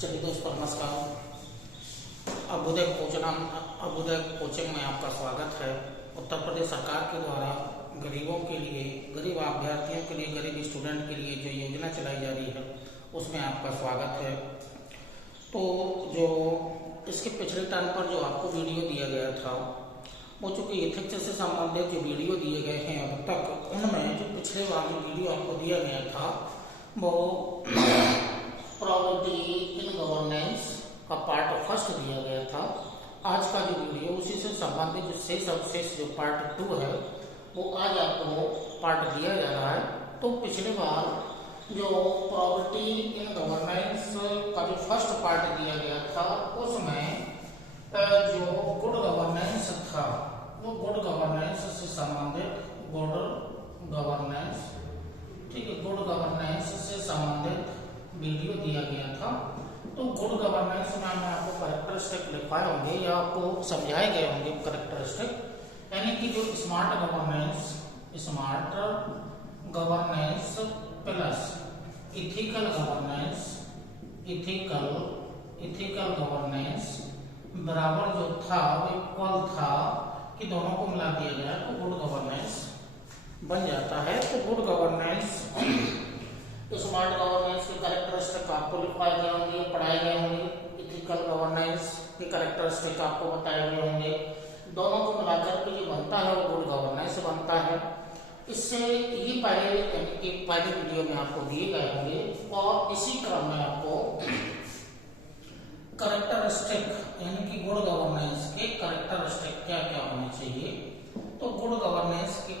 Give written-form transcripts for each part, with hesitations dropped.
चलिए दोस्तों नमस्कार। अभ्युदय कोचिंग में आपका स्वागत है। उत्तर प्रदेश सरकार के द्वारा गरीबों के लिए, गरीब अभ्यर्थियों के लिए, गरीब स्टूडेंट के लिए जो योजना चलाई जा रही है उसमें आपका स्वागत है। तो जो इसके पिछले टाइम पर जो आपको वीडियो दिया गया था वो चूँकि एथिक्स से संबंधित जो वीडियो दिए गए हैं अब तक, उनमें जो पिछले वाली वीडियो आपको दिया गया था वो प्रॉपर्टी इन गवर्नेंस का पार्ट फर्स्ट दिया गया था। आज का जो वीडियो उसी से संबंधित जो शेष जो पार्ट 2 है वो आज आपको पार्ट दिया जा रहा है। तो पिछले बार जो प्रॉपर्टी इन गवर्नेंस का जो फर्स्ट पार्ट दिया गया था उसमें जो गुड गवर्नेंस था, वो गुड गवर्नेंस से संबंधित गुड गवर्नेंस, ठीक है, गुड गवर्नेंस से संबंधित वीडियो दिया गया था। तो गुड गवर्नेंस में मैं आपको कैरेक्टरिस्टिक लिखवाए होंगे या आपको समझाए गए होंगे कैरेक्टरिस्टिक, यानी कि जो smart governance plus ethical governance बराबर जो था वो इक्वल था कि दोनों को मिला दिया गया तो गुड गवर्नेंस बन जाता है। तो गुड गवर्नेंस, स्मार्ट गवर्नेंस के कैरेक्टरिस्टिक आपको लिखवाए गए होंगे, पढ़ाए गए होंगे। इथिकल गवर्नेंस के कैरेक्टरिस्टिक आपको बताए गए होंगे। दोनों को मिलाकर के जो बनता है वो गुड गवर्नेंस बनता है। इससे ये पहले वीडियो में आपको दिए गए होंगे और इसी क्रम में आपको कैरेक्टरिस्टिक यानी कि गुड गवर्नेंस के कैरेक्टरिस्टिक क्या क्या होने चाहिए। तो गुड गवर्नेंस के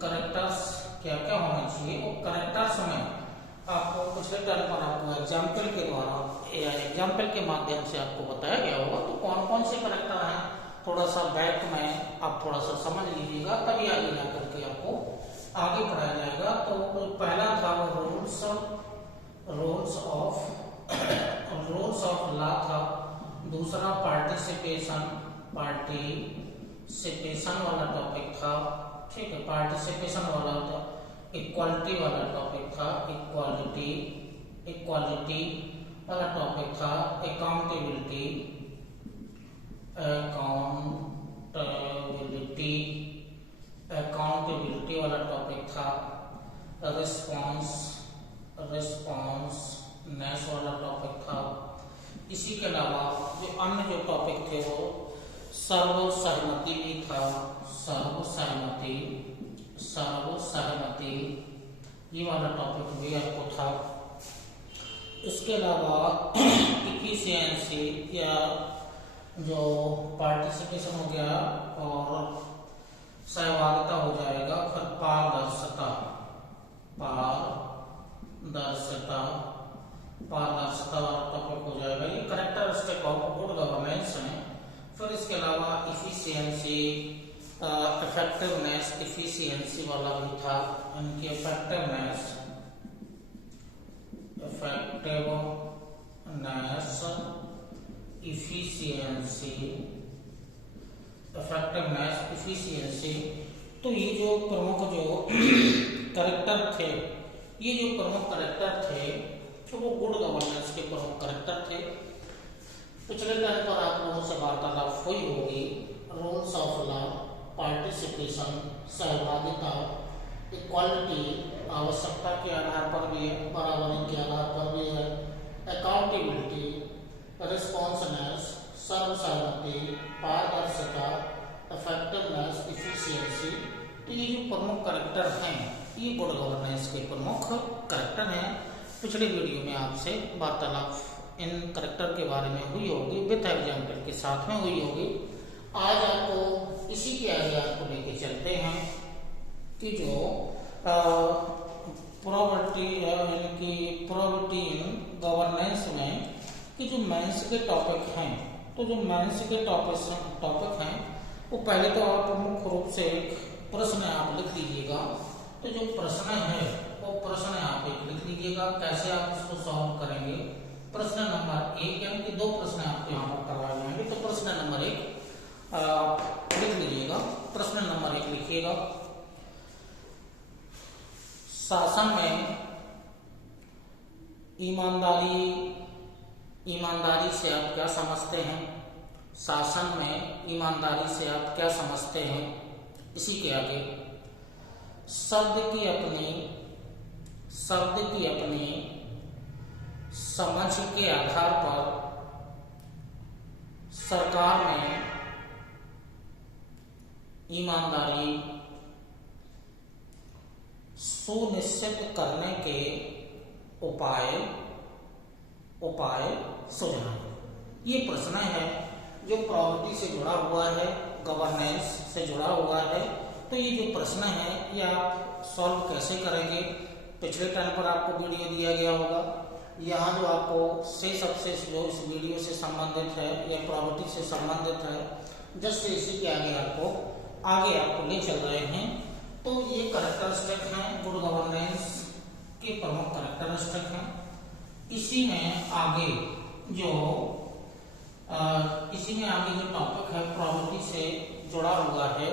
कैरेक्टर्स क्या क्या होने चाहिए, वो कैरेक्टर्स में आपको पिछले टर्म पर आपको एग्जाम्पल के द्वारा या एग्जाम्पल के माध्यम से आपको बताया गया होगा। तो कौन कौन से कैरेक्टर हैं थोड़ा सा बैक में आप थोड़ा सा समझ लीजिएगा, तभी आगे जाकर के आपको आगे पढ़ाया जाएगा। तो पहला था रूल्स ऑफ लॉ था। दूसरा पार्टिसिपेशन वाला टॉपिक था, ठीक है, पार्टिसिपेशन वाला था। इक्वालिटी वाला टॉपिक था, इक्वालिटी वाला टॉपिक था। अकाउंटेबिलिटी वाला टॉपिक था। रिस्पॉन्सनेस वाला टॉपिक था। इसी के अलावा जो अन्य जो टॉपिक थे वो सर्वसहमति भी था। सर्वसहमति ये वाला टॉपिक भी आपको था। इसके अलावा इफिशियंसी या जो पार्टिसिपेशन हो गया और सहभागिता हो जाएगा। फिर पारदर्शिता वाला टॉपिक हो जाएगा। ये कैरेक्टरिस्टिक ऑफ गुड गवर्नेंस है। फिर इसके अलावा इफिशियंसी, इफेक्टिवनेस, इफिशियंसी वाला भी था। इनकी इफेक्टिवनेस, इफिशियंसी। तो ये जो प्रमुख जो कैरेक्टर थे, तो वो गुड गवर्नेंस के प्रमुख कैरेक्टर थे। पिछले टाइम पर आप लोगों से वार्तालाप हुई होगी। रूल्स ऑफ लॉ, पार्टिसिपेशन, सहभागिता, इक्वालिटी आवश्यकता के आधार पर भी है, बराबरी के आधार पर भी है। अकाउंटेबिलिटी, रिस्पॉन्सनेस, सर्वसहमति, पारदर्शिता, इफेक्टिवनेस, इफिशियंसी। तो ये जो प्रमुख कैरेक्टर हैं ये गुड गवर्नेंस के प्रमुख कैरेक्टर हैं। पिछले वीडियो में आपसे वार्तालाप इन कैरेक्टर के बारे में हुई होगी, विद एग्जाम्पल के साथ में हुई होगी। आज आपको इसी के आगे आपको लेके चलते हैं कि जो प्रॉपर्टी इन गवर्नेंस में कि जो मेंस के टॉपिक हैं, तो जो मेंस के टॉपिक हैं वो पहले तो आप प्रमुख रूप से एक प्रश्न आप लिख लीजिएगा। तो जो प्रश्न है वो प्रश्न आप एक लिख लीजिएगा। कैसे आप इसको सॉल्व करेंगे? प्रश्न नंबर 1, यानी कि 2 प्रश्न आपको यहाँ पर करवाए जाएंगे। तो प्रश्न नंबर 1 लिख लीजिएगा। प्रश्न नंबर 1 लिखिएगा। शासन में ईमानदारी, ईमानदारी से आप क्या समझते हैं? शासन में ईमानदारी से आप क्या समझते हैं? इसी के आगे शब्द की अपनी समझ के आधार पर सरकार ने ईमानदारी सुनिश्चित करने के उपाय सुझाएं। ये प्रश्न है जो प्रॉपर्टी से जुड़ा हुआ है, गवर्नेंस से जुड़ा हुआ है। तो ये जो प्रश्न है ये आप सॉल्व कैसे करेंगे? पिछले टाइम पर आपको वीडियो दिया गया होगा। यहाँ जो आपको सबसे जो इस वीडियो से संबंधित है या प्रॉपर्टी से संबंधित है, जस्ट इसी के आगे आपको ले चल रहे हैं। तो ये कैरेक्टरिस्टिक हैं, गुड गवर्नेंस के प्रमुख कैरेक्टरिस्टिक हैं। इसी में आगे जो टॉपिक है प्रॉपर्टी से जुड़ा हुआ है,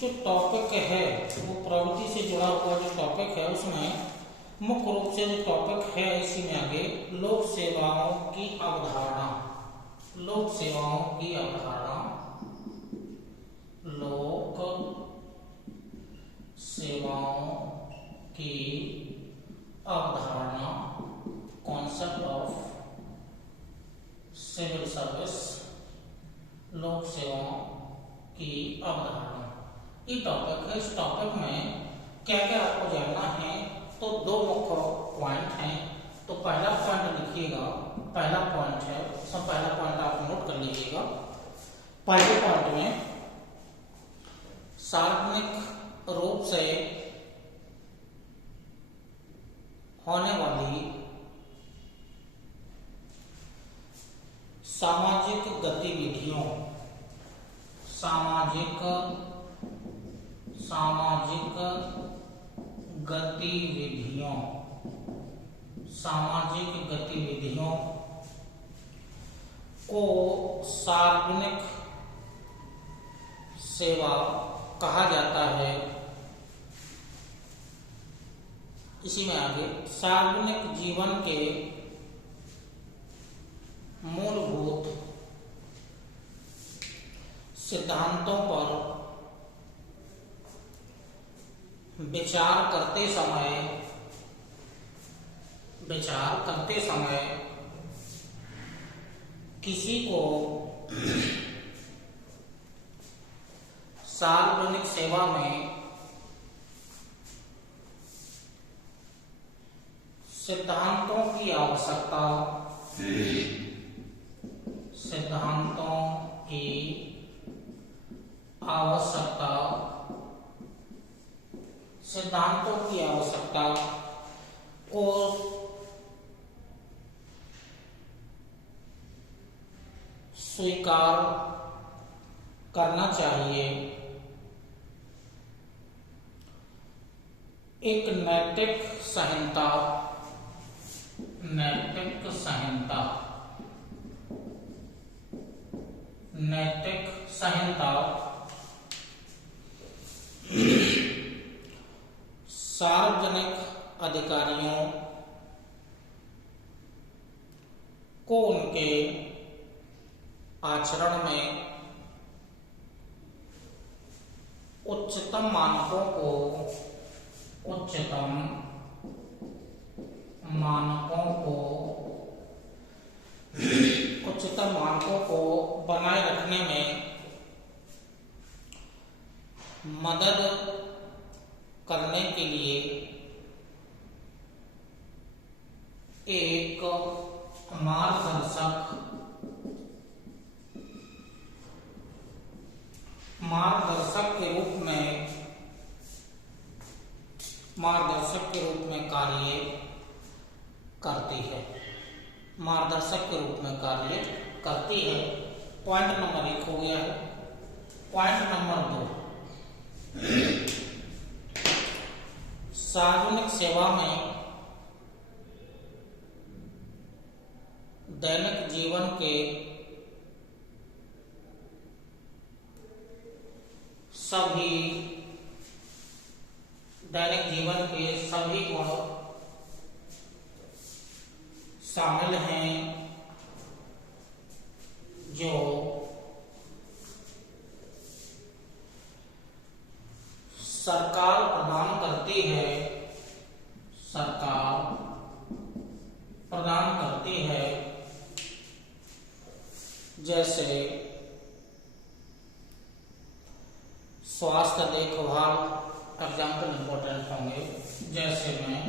जो टॉपिक है वो प्रॉपर्टी से जुड़ा हुआ जो टॉपिक है उसमें मुख्य रूप से जो टॉपिक है इसी में आगे लोक सेवाओं की अवधारणा, लोक सेवाओं की अवधारणा, लोक सेवाओं की अवधारणा, कॉन्सेप्ट ऑफ सिविल सर्विस, लोक सेवाओं की अवधारणा, ये टॉपिक है। इस टॉपिक में क्या क्या आपको जानना है? तो दो मुख्य पॉइंट हैं। तो पहला पॉइंट लिखिएगा, पहला पॉइंट है, सब पहला पॉइंट आप नोट कर लीजिएगा। पहले पॉइंट में सार्वजनिक रूप से होने वाली सामाजिक गतिविधियों, सामाजिक गतिविधियों को सार्वजनिक सेवा कहा जाता है। इसी में आगे सार्वजनिक जीवन के मूलभूत सिद्धांतों पर विचार करते समय किसी को सार्वजनिक सेवा में सिद्धांतों की आवश्यकता को स्वीकार करना चाहिए। एक नैतिक संहिता सार्वजनिक अधिकारियों को उनके आचरण में उच्चतम मानकों को बनाए रखने में मदद करने के लिए एक मार्गदर्शक के रूप में कार्य करती है। पॉइंट नंबर 1 हो गया है। पॉइंट नंबर 2, सार्वजनिक सेवा में दैनिक जीवन के सभी गुण शामिल हैं जो सरकार प्रदान करती है, सरकार प्रदान करती है, जैसे स्वास्थ्य देखभाल, एग्जाम्पल इंपॉर्टेंट होंगे, जैसे में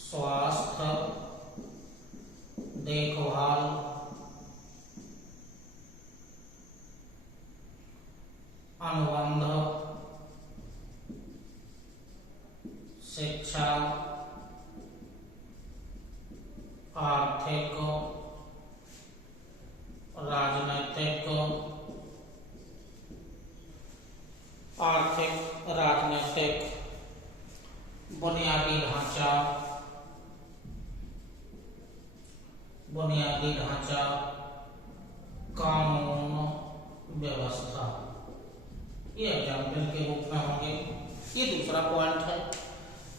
स्वास्थ्य देखभाल, अनुबंध, शिक्षा, आर्थिक, राजनीतिक, बुनियादी ढांचा, कानून व्यवस्था, ये एग्जाम्पल के रूप में होंगे। ये दूसरा पॉइंट है।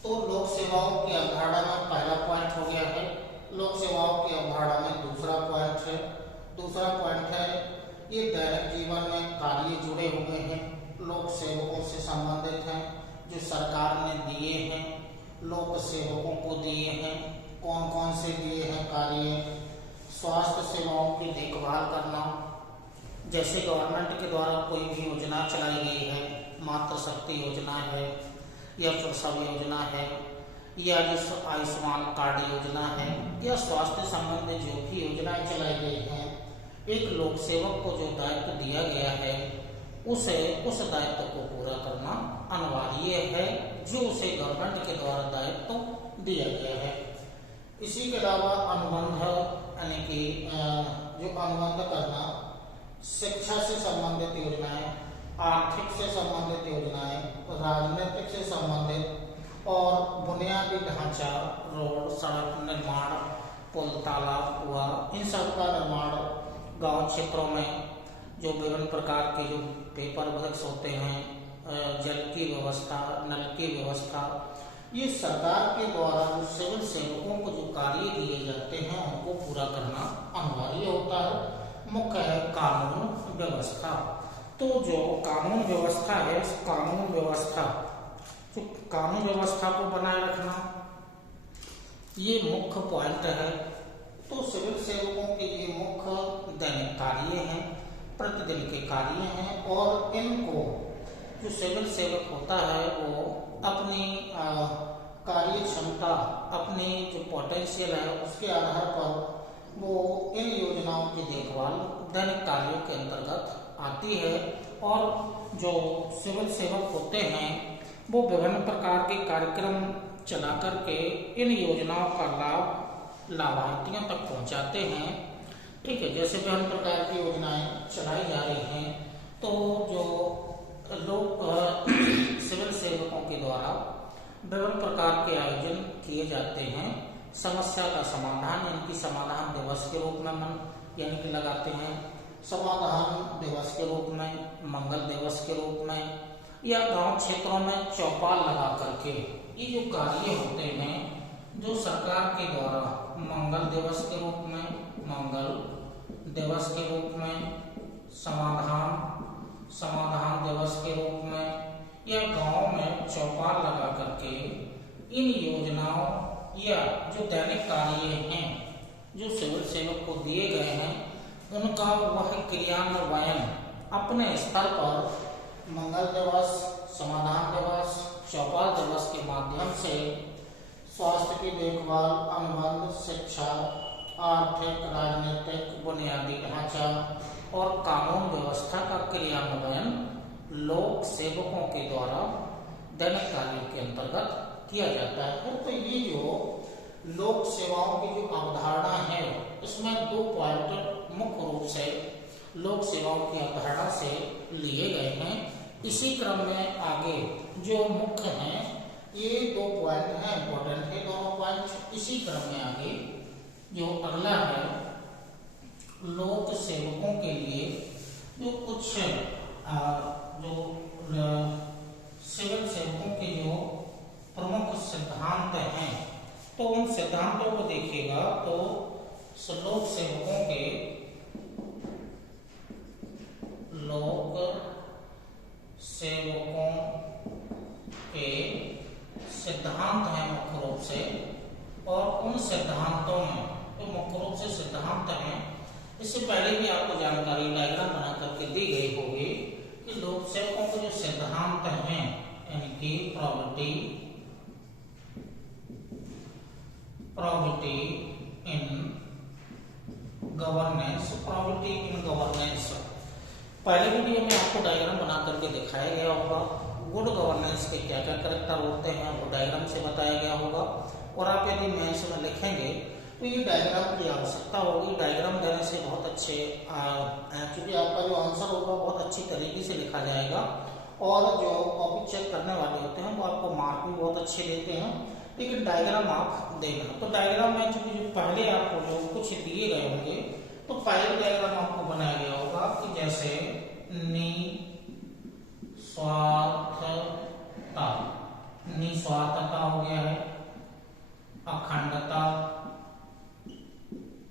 तो लोक सेवाओं की अवधारणा में पहला पॉइंट हो गया है, लोक सेवाओं की अवधारणा में दूसरा पॉइंट है। दूसरा पॉइंट है ये दैनिक जीवन में कार्य जुड़े हुए हैं, लोक सेवकों से संबंधित हैं, जो सरकार ने दिए हैं, लोक सेवकों को दिए हैं। कौन कौन से दिए हैं कार्य? स्वास्थ्य सेवाओं की देखभाल करना, जैसे गवर्नमेंट के द्वारा कोई भी योजना चलाई गई है, मातृ शक्ति योजना है या प्रसव योजना है या जो आयुष्मान कार्ड योजना है या स्वास्थ्य संबंधी जो भी योजनाएं चलाई गई हैं, एक लोक सेवक को जो दायित्व दिया गया है उसे उस दायित्व को पूरा करना अनिवार्य है, जो उसे गवर्नमेंट के द्वारा दायित्व दिया गया है। इसी के अलावा अनुबंध, यानी कि जो अनुबंध करना, शिक्षा से संबंधित योजनाएं, आर्थिक से संबंधित योजनाएं, राजनीतिक से संबंधित और बुनियादी ढांचा, रोड, सड़क निर्माण, पुल, तालाब हुआ, इन सब का निर्माण, गांव क्षेत्रों में जो विभिन्न प्रकार के जो पेपर वर्क्स होते हैं, जल की व्यवस्था, नल की व्यवस्था, ये सरकार के द्वारा जो सिविल सेवकों को जो कार्य दिए जाते हैं उनको पूरा करना अनिवार्य होता है। मुख्य है कानून व्यवस्था। तो जो कानून व्यवस्था है, उस कानून व्यवस्था, जो कानून व्यवस्था को बनाए रखना, ये मुख्य पॉइंट है। तो सिविल सेवकों के ये मुख्य दैनिक कार्य हैं, प्रतिदिन के कार्य हैं, और इनको जो सिविल सेवक होता है वो अपनी कार्य क्षमता, अपनी जो पोटेंशियल है उसके आधार पर वो इन योजनाओं की देखभाल दैनिक कार्यों के अंतर्गत आती है। और जो सिविल सेवक होते हैं वो विभिन्न प्रकार के कार्यक्रम चला करके इन योजनाओं का लाभ लाभार्थियों तक पहुंचाते हैं। ठीक है, जैसे विभिन्न प्रकार की योजनाएं चलाई जा रही हैं, तो जो लोग सिविल सेवकों के द्वारा विभिन्न प्रकार के आयोजन किए जाते हैं। समस्या का समाधान, इनकी समाधान दिवस के रूप में यानी कि लगाते हैं, समाधान दिवस के रूप में, मंगल दिवस के रूप में, या गांव क्षेत्रों में चौपाल लगा करके ये जो कार्य होते हैं, जो सरकार के द्वारा मंगल दिवस के रूप में, मंगल दिवस के रूप में, समाधान दिवस के रूप में, या गांव में चौपाल लगा करके इन योजनाओं या जो दैनिक कार्य हैं जो सिविल सेवक को दिए गए हैं उनका वह क्रियान्वयन अपने स्तर पर मंगल दिवस, समाधान दिवस, चौपाल दिवस के माध्यम से स्वास्थ्य की देखभाल, अनुबंध, शिक्षा, आर्थिक, राजनीतिक, बुनियादी ढांचा और कानून व्यवस्था का क्रियान्वयन लोक सेवकों के द्वारा दैनिक कार्यों के अंतर्गत किया जाता है। तो ये जो लोक सेवाओं की जो अवधारणा है, इसमें 2 पॉइंट मुख्य रूप से लोक सेवाओं की अवधारणा से लिए गए हैं। इसी क्रम में आगे जो मुख्य हैं, ये 2 पॉइंट हैं, इंपॉर्टेंट है दोनों पॉइंट। इसी क्रम में आगे जो अगला है, लोक सेवकों के लिए जो कुछ जो सिविल सेवकों के जो प्रमुख सिद्धांत हैं, तो उन सिद्धांतों को देखिएगा तो लोक सेवकों के सिद्धांत हैं मुख्य रूप से, और उन सिद्धांतों में जो मुख्य रूप से सिद्धांत हैं, इससे पहले भी आपको जानकारी डायग्राम बना करके दी गई होगी कि लोक सेवकों के जो सिद्धांत हैं, यानी कि प्रॉबिलिटी इन गवर्नेंस, पहले वीडियो में आपको डायग्राम बना करके दिखाया गया होगा। गुड गवर्नेंस के क्या क्या कैरेक्टर होते हैं वो डायग्राम से बताया गया होगा, और आप यदि मेंस में लिखेंगे तो ये डायग्राम की आवश्यकता होगी। डायग्राम देने से बहुत अच्छे क्योंकि आपका जो आंसर होगा बहुत अच्छी तरीके से लिखा जाएगा, और जो कॉपी चेक करने वाले होते हैं वो आपको मार्क भी बहुत अच्छे देते हैं, लेकिन डायग्राम आप देना। तो डायग्राम में चूंकि जो पहले आपको जो कुछ दिए गए होंगे, तो पहले डायग्राम आपको बनाया गया होगा कि जैसे निस्वार्थता हो गया है,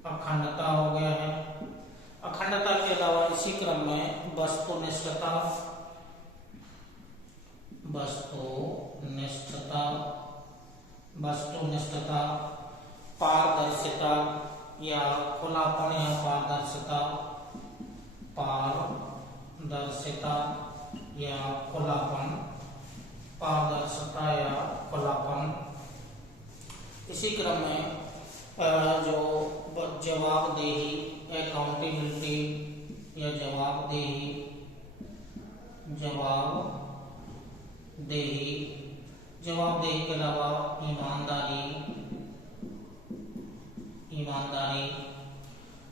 अखंडता हो गया है। अखंडता के अलावा इसी क्रम में वस्तुनिष्ठता, पारदर्शिता या खुलापन या पारदर्शिता या खुलापन। इसी क्रम में जो जवाबदेही, अकाउंटेबिलिटी या जवाबदेही के अलावा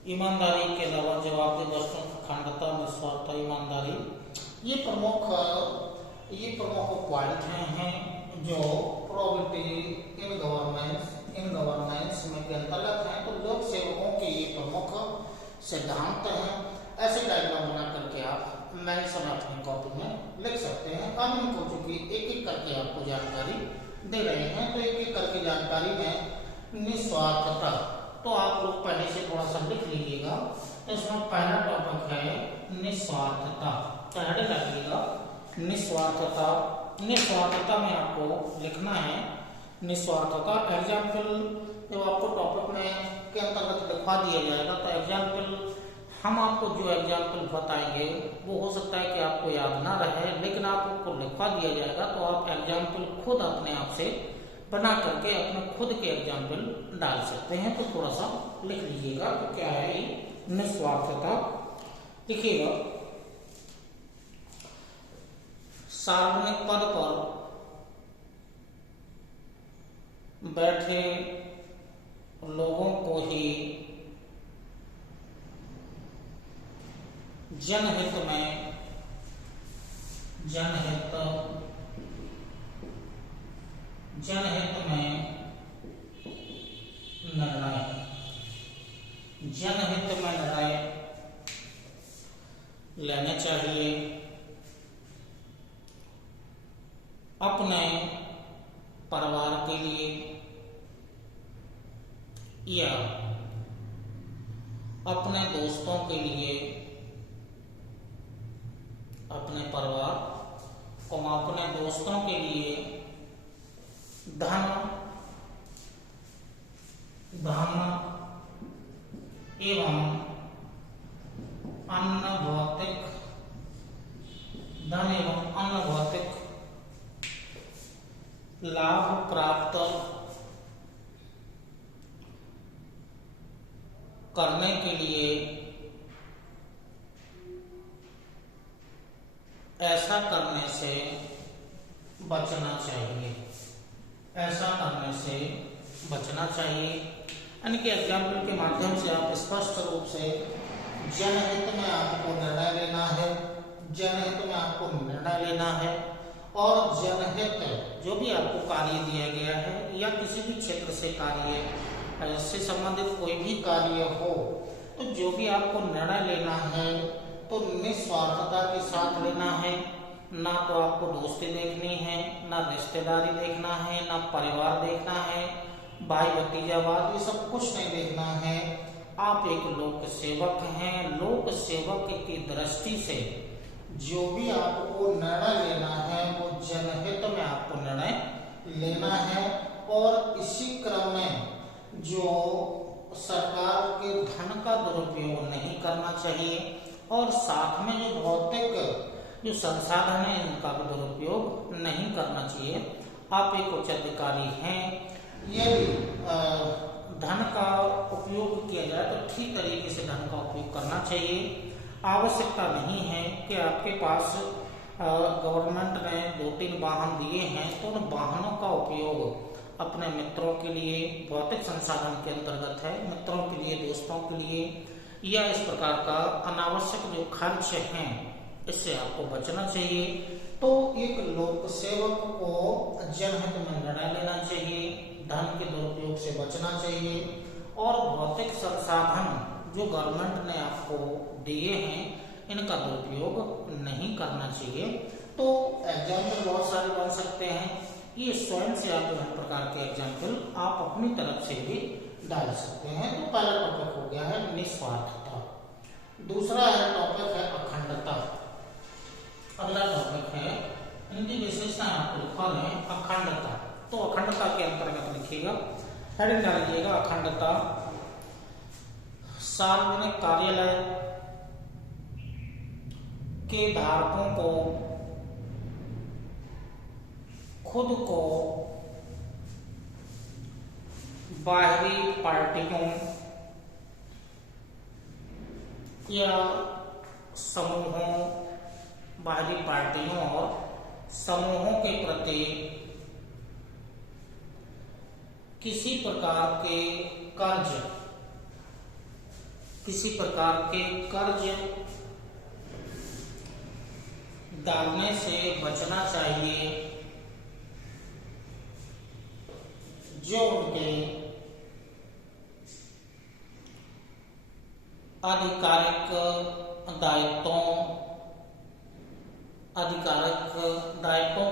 ईमानदारी के अलावा जवाबदेही, वस्तु अखंडता, निस्वार्थता, ईमानदारी, ये प्रमुख पॉइंट हैं जो प्रॉबिलिटी इन गवर्नेंस में के अंतर्गत हैं। तो लोक सेवकों के ये प्रमुख सिद्धांत हैं। ऐसे डायग्राम बना करके आप मेंस में अपनी कॉपी में लिख सकते हैं। अब इनको चूंकि एक एक करके आपको जानकारी दे रहे हैं, तो एक एक करके जानकारी में निस्वार्थता, तो आप लोग पहले से थोड़ा सा लिख लीजिएगा। तो इसमें पहला टॉपिक है निस्वार्थता, हेड लगाइएगा निस्वार्थता में आपको लिखना है निस्वार्थता। एग्जाम्पल जब आपको टॉपिक में के अंतर्गत लिखवा दिया जाएगा, तो एग्जाम्पल हम आपको जो एग्जाम्पल बताएंगे वो हो सकता है कि आपको याद ना रहे, लेकिन आपको लिखवा दिया जाएगा तो आप एग्जाम्पल खुद अपने आप से बना करके अपने खुद के एग्जाम्पल डाल सकते हैं। तो थोड़ा सा लिख लीजिएगा तो क्या है निस्वार्थता। लिखिएगा, सार्वजनिक पद पर बैठे लोगों को ही जनहित में निर्णय लेने चाहिए। अपने परिवार के लिए या अपने दोस्तों के लिए, अपने परिवार को अपने दोस्तों के लिए धन एवं अन्य भौतिक लाभ प्राप्त करने के लिए ऐसा करने से बचना चाहिए। यानी कि एग्जाम्पल के माध्यम से आप स्पष्ट रूप से जनहित में आपको निर्णय लेना है, और जनहित जो भी आपको कार्य दिया गया है या किसी भी क्षेत्र से कार्य से संबंधित कोई भी कार्य हो, तो जो भी आपको निर्णय लेना है तो निस्वार्थता के साथ लेना है। ना तो आपको दोस्ती देखनी है, ना रिश्तेदारी देखना है, ना परिवार देखना है, भाई भतीजावाद, ये सब कुछ नहीं देखना है। आप एक लोक सेवक हैं। लोक सेवक की दृष्टि से जो भी आपको निर्णय लेना है वो जनहित में आपको निर्णय लेना है। और इसी क्रम में जो सरकार के धन का दुरुपयोग नहीं करना चाहिए और साथ में जो भौतिक जो संसाधन है इनका भी दुरुपयोग नहीं करना चाहिए। आप एक उच्च अधिकारी हैं, यदि धन का उपयोग किया जाए तो ठीक तरीके से धन का उपयोग करना चाहिए। आवश्यकता नहीं है कि आपके पास गवर्नमेंट ने 2-3 वाहन दिए हैं तो उन वाहनों का उपयोग अपने मित्रों के लिए, भौतिक संसाधन के अंतर्गत है, मित्रों के लिए, दोस्तों के लिए, या इस प्रकार का अनावश्यक जो खर्च हैं इससे आपको बचना चाहिए। तो एक लोक सेवक को जनहित में निर्णय लेना चाहिए, धन के दुरुपयोग से बचना चाहिए और भौतिक संसाधन जो गवर्नमेंट ने आपको दिए हैं इनका दुरुपयोग नहीं करना चाहिए। तो एग्जाम्पल बहुत सारे बन सकते हैं, ये स्वयं से आप विभिन्न प्रकार के एग्जाम्पल आप अपनी तरफ से भी डाल सकते हैं। तो पहला टॉपिक हो गया है निस्वार्थता। दूसरा है टॉपिक है अखंडता। अगला टॉपिक है, इनकी विशेषता आपको लिखा है अखंडता। तो अखंडता के अंतर्गत लिखिएगा, हेडिंग डालिएगा अखंडता। सार्वजनिक कार्यालय के धारकों को खुद को बाहरी पार्टियों या समूहों, बाहरी पार्टियों और समूहों के प्रति किसी प्रकार के कर्ज डालने से बचना चाहिए जो उनके आधिकारिक दायित्वों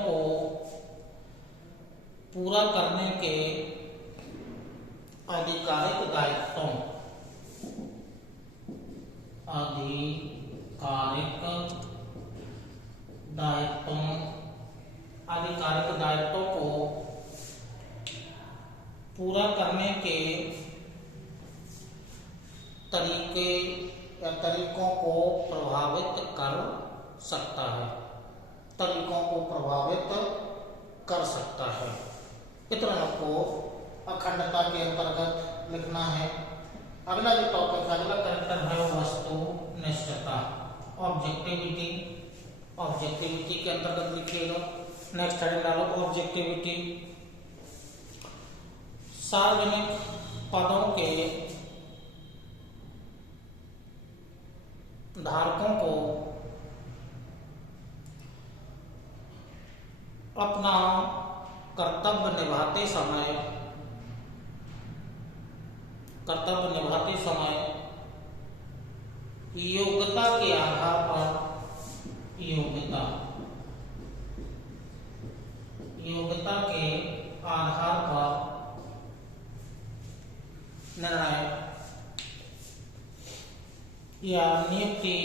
को पूरा करने के आधिकारिक दायित्वों को पूरा करने के तरीकों को प्रभावित कर सकता है। इतना आपको अखंडता के अंतर्गत लिखना है। अगला जो टॉपिक है, अगला कैरेक्टर है वस्तुनिष्ठता, ऑब्जेक्टिविटी के अंतर्गत लिखिएगा। नेक्स्ट हेडिंग डालो ऑब्जेक्टिविटी। सार्वजनिक पदों के धारकों को अपना कर्तव्य निभाते समय योग्यता के आधार पर निर्णय या नियुक्ति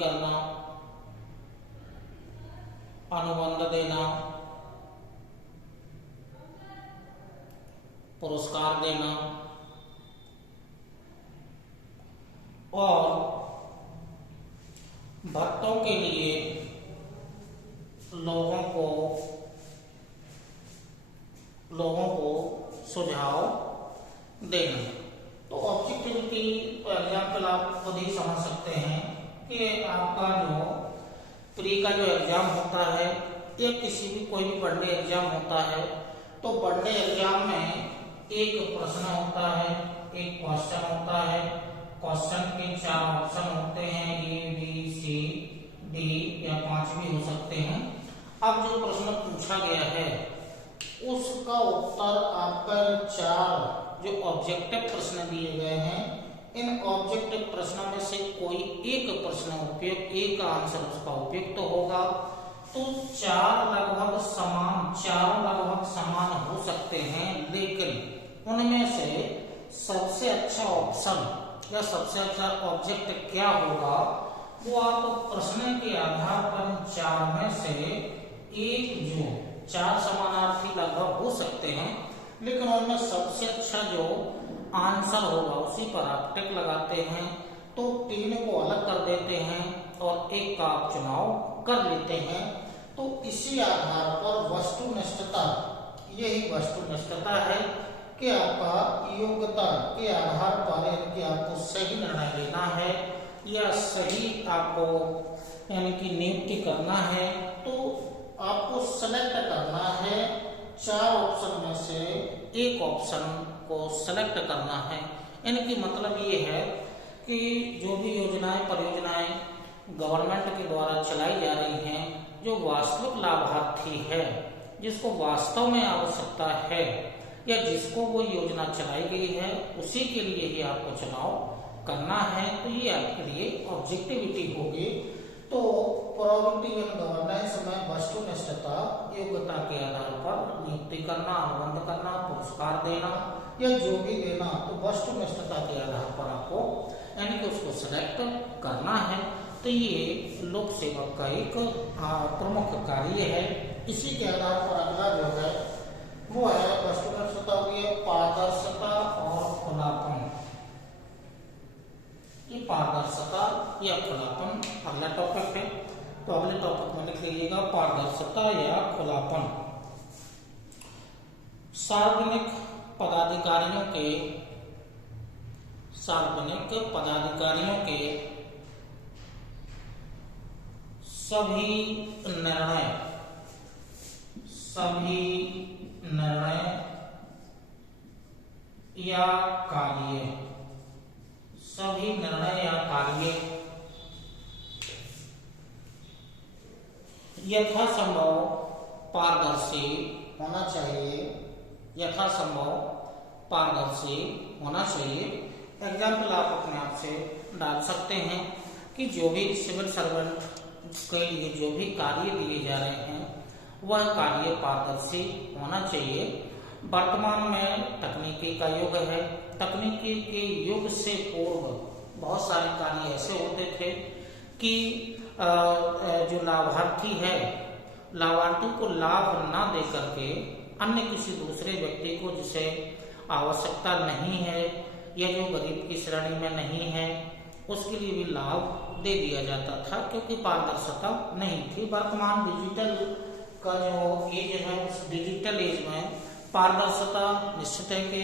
करना, अनुबंध देना, पुरस्कार देना और भत्तों के लिए लोगों को सुझाव देना। तो ऑब्जेक्टिविटी एग्जाम्पल आप खुद ही समझ सकते हैं कि आपका जो प्री का जो एग्जाम होता है या किसी भी कोई भी वनडे एग्जाम होता है, तो वनडे एग्जाम में एक प्रश्न होता है, एक क्वेश्चन होता है। क्वेश्चन के 4 ऑप्शन होते हैं, ए बी सी डी या 5 भी हो सकते हैं। अब जो प्रश्न पूछा गया है उसका उत्तर आपका 4 जो ऑब्जेक्टिव प्रश्न दिए गए हैं, इन ऑब्जेक्टिव प्रश्नों में से कोई एक प्रश्न उपयुक्त, एक आंसर उसका उपयुक्त होगा। तो चारों लगभग समान हो सकते हैं, लेकिन उनमें से सबसे अच्छा ऑप्शन या सबसे अच्छा ऑब्जेक्ट क्या होगा, वो आप प्रश्न के आधार पर चार में से एक, जो चार समानार्थी लगभग हो सकते हैं, लेकिन उनमें सबसे अच्छा जो आंसर होगा उसी पर आप टिक लगाते हैं। तो तीन को अलग कर देते हैं और एक का आप चुनाव कर लेते हैं। तो इसी आधार पर वस्तुनिष्ठता, यही वस्तुनिष्ठता है कि आपका योग्यता के आधार पर यानी कि आपको सही निर्णय लेना है या सही आपको यानी कि नियुक्ति करना है, तो आपको सेलेक्ट करना है। चार ऑप्शन में से एक ऑप्शन को सेलेक्ट करना है। इनकी मतलब ये है कि जो भी योजनाएं परियोजनाएं गवर्नमेंट के द्वारा चलाई जा रही हैं, जो वास्तविक लाभार्थी है, जिसको वास्तव में आवश्यकता है या जिसको वो योजना चलाई गई है, उसी के लिए ही आपको चुनाव करना है। तो ये आपके लिए ऑब्जेक्टिविटी होगी। तो प्रोबेबिलिटी इन गवर्नेंस में वस्तुनिष्ठता, योग्यता के आधार पर नियुक्ति करना, अनुबंध करना, पुरस्कार देना या जो भी देना, तो वस्तुनिष्ठता के आधार पर आपको यानी कि उसको सेलेक्ट करना है। तो ये लोक सेवक का एक प्रमुख कार्य है। इसी के आधार पर अगला जो है वो है वस्तुनिष्ठता की पारदर्शिता और खुलापन। ये पारदर्शिता या खुलापन अगला टॉपिक है। तो अगले टॉपिक में लिख लीजिएगा पारदर्शिता या खुलापन। सार्वजनिक पदाधिकारियों के सभी निर्णय या कार्य यथासंभव पारदर्शी होना चाहिए। एग्जाम्पल आप अपने आप से डाल सकते हैं कि जो भी सिविल सर्वेंट के लिए जो भी कार्य दिए जा रहे हैं वह कार्य पारदर्शी होना चाहिए। वर्तमान में तकनीकी का युग है। तकनीकी के युग से पूर्व बहुत सारे कार्य ऐसे होते थे कि जो लाभार्थी है, लाभार्थी को लाभ ना दे करके अन्य किसी दूसरे व्यक्ति को जिसे आवश्यकता नहीं है या जो गरीब की श्रेणी में नहीं है, उसके लिए भी लाभ दे दिया जाता था, क्योंकि पारदर्शिता नहीं थी। वर्तमान डिजिटल का जो एज है, उस डिजिटल एज में पारदर्शिता निश्चित है कि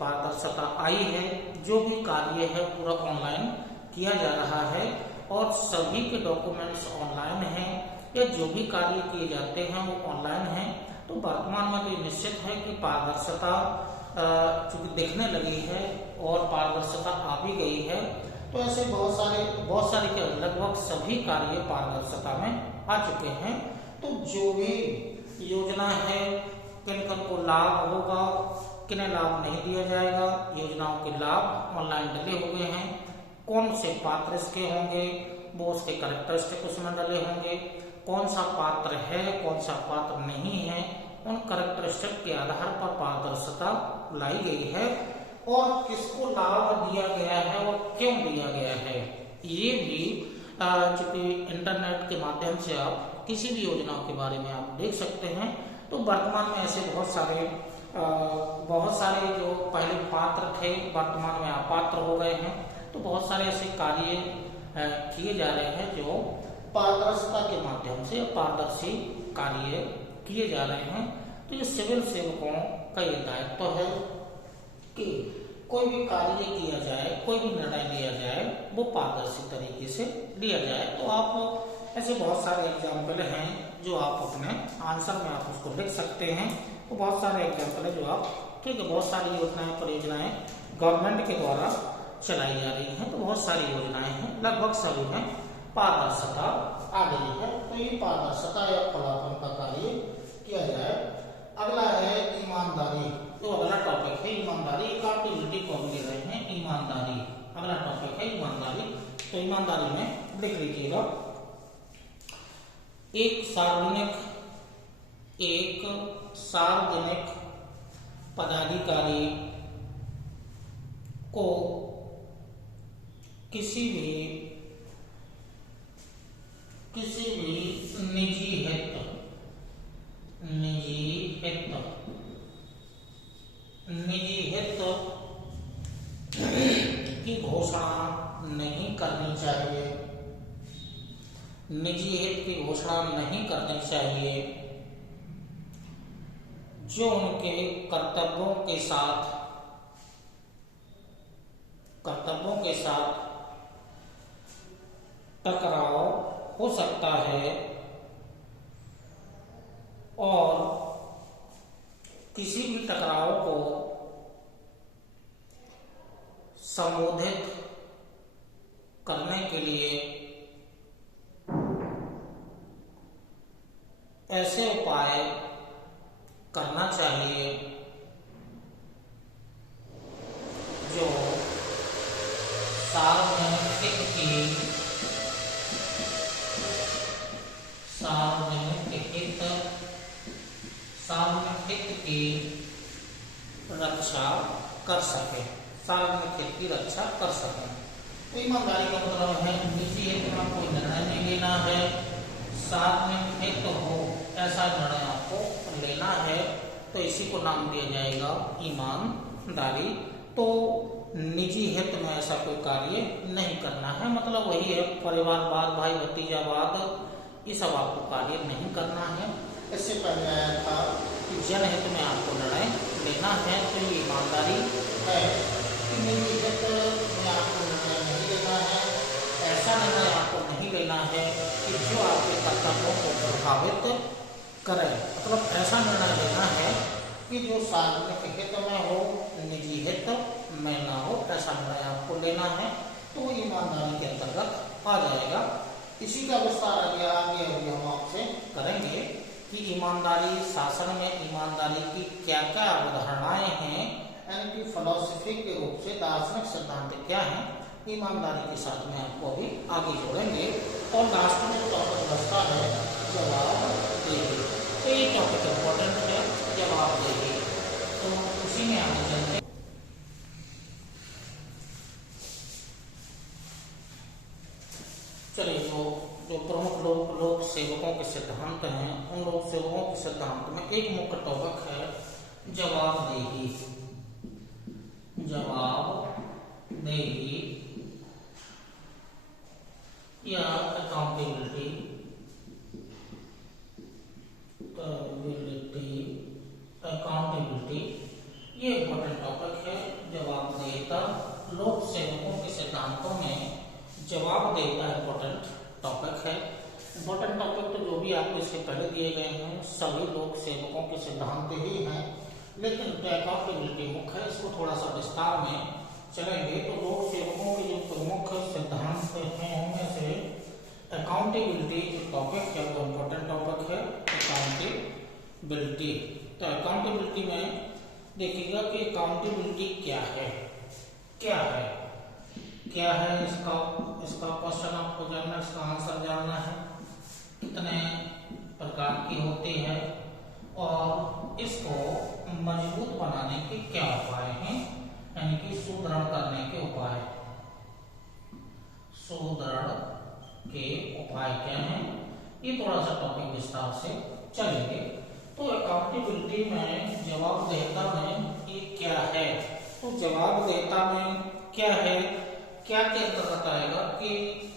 पारदर्शिता आई है। जो भी कार्य है पूरा ऑनलाइन किया जा रहा है और सभी के डॉक्यूमेंट्स ऑनलाइन हैं या जो भी कार्य किए जाते हैं वो ऑनलाइन हैं। तो वर्तमान में तो निश्चित है कि पारदर्शिता चूंकि दिखने लगी है और पारदर्शिता आ भी गई है। तो ऐसे बहुत सारे के लगभग सभी कार्य पारदर्शिता में आ चुके हैं। तो जो भी योजना है, किन को लाभ होगा, किन्हें लाभ नहीं दिया जाएगा, योजनाओं के लाभ ऑनलाइन डले हुए हैं। कौन से पात्र इसके होंगे, वो उसके कैरेक्टरिस्टिक उसमें डले होंगे। कौन सा पात्र है, कौन सा पात्र नहीं है, उन कैरेक्टरिस्टिक के आधार पर पारदर्शिता लाई गई है और किसको लाभ दिया गया है और क्यों दिया गया है। ये भी चूंकि इंटरनेट के माध्यम से आप किसी भी योजनाओं के बारे में आप देख सकते हैं। तो वर्तमान में ऐसे बहुत सारे जो पहले पात्र थे वर्तमान में अपात्र हो गए हैं। तो बहुत सारे ऐसे कार्य किए जा रहे हैं जो पारदर्शिता के माध्यम से पारदर्शी कार्य किए जा रहे हैं। तो ये सिविल सेवकों का ये दायित्व है कि कोई भी कार्य किया जाए, कोई भी निर्णय लिया जाए, वो पारदर्शी तरीके से लिया जाए। तो आप ऐसे बहुत सारे एग्जाम्पल हैं जो आप अपने आंसर में आप उसको लिख सकते हैं। तो बहुत सारे एग्जाम्पल है जो आप ठीक है, बहुत सारी योजनाएं परियोजनाएं गवर्नमेंट के द्वारा चलाई जा रही हैं। तो बहुत सारी योजनाएं हैं, लगभग सभी में पारदर्शिता आ गई है। तो ये पारदर्शिता या खुलापन का कार्य किया जाए। अगला है ईमानदारी। तो अगला टॉपिक है ईमानदारी। अकाउंटेबिलिटी को हम ले रहे हैं ईमानदारी। अगला टॉपिक है ईमानदारी। तो ईमानदारी में लिख लीजिएगा, एक सार्वजनिक पदाधिकारी को किसी भी निजी हित की घोषणा नहीं करनी चाहिए, निजी हित की घोषणा नहीं करनी चाहिए जो उनके कर्तव्यों के साथ टकराव हो सकता है और किसी भी टकराव को संबोधित करने के लिए ऐसे उपाय करना चाहिए जो सार्वजनिक हित की रक्षा कर सके, सार्वजनिक हित की रक्षा कर सके। तो ईमानदारी का मतलब है निजी हित में कोई निर्णय नहीं लेना है, सार्वजनिक हित हो ऐसा निर्णय आपको लेना है, तो इसी को नाम दिया जाएगा ईमानदारी। तो निजी हित में ऐसा कोई कार्य नहीं करना है, मतलब वही है परिवारवाद, भाई भतीजावाद, ये सब आपको कार्य नहीं करना है। इससे पहले आया था कि जनहित में आपको निर्णय लेना है, तो ये ईमानदारी है कि निजी हित में आपको निर्णय नहीं लेना है, ऐसा निर्णय आपको नहीं लेना है कि जो आपके कर्तव्यों को प्रभावित करे, मतलब ऐसा निर्णय लेना है कि जो सार्वजनिक हित में हो, निजी हित में ना हो, ऐसा निर्णय आपको लेना है, तो वो ईमानदारी के अंतर्गत आ जाएगा। इसी का विस्तार अभी हम आपसे करेंगे कि ईमानदारी शासन में ईमानदारी की क्या क्या अवधारणाएं हैं, यानी कि फिलॉसफी के रूप से दार्शनिक सिद्धांत क्या हैं, ईमानदारी के साथ में आपको अभी आगे जोड़ेंगे। और लास्ट में टॉपिक बचता है जवाबदेही। तो ये टॉपिक इम्पोर्टेंट है, जवाबदेही, तो उसी में आगे चलते हैं। चलिए, जो प्रमुख लोक सेवकों के सिद्धांत हैं, उन लोक सेवकों के सिद्धांत में एक मुख्य टॉपिक है जवाबदेही या अकाउंटेबिलिटी ये इम्पोर्टेंट टॉपिक है। जवाबदेहिता लोक सेवकों के सिद्धांतों में जवाबदेहिता इम्पोर्टेंट टॉपिक है। इम्पोर्टेंट टॉपिक तो जो भी आपको इसके पहले दिए गए हैं सभी लोक सेवकों के सिद्धांत ही हैं, लेकिन अकाउंटेबिलिटी मुख्य है, इसको थोड़ा सा विस्तार में चलेंगे। तो लोक सेवकों के जो प्रमुख सिद्धांत हैं उनमें से अकाउंटेबिलिटी जो टॉपिक है वो इम्पोर्टेंट टॉपिक है। अकाउंटेबिलिटी, तो अकाउंटेबिलिटी में देखिएगा कि अकाउंटेबिलिटी क्या है, इसका क्वेश्चन आपको जानना, इसका आंसर जानना है, कितने प्रकार की होती है और इसको मजबूत बनाने के क्या उपाय हैं, यानी कि सुदृढ़ करने के उपाय, क्या हैं, ये थोड़ा सा टॉपिक विस्तार से चलेंगे। तो अकाउंटेबिलिटी में जवाबदेहिता में ये क्या है, तो जवाबदेहिता में क्या है, क्या के अंतर्गत आएगा कि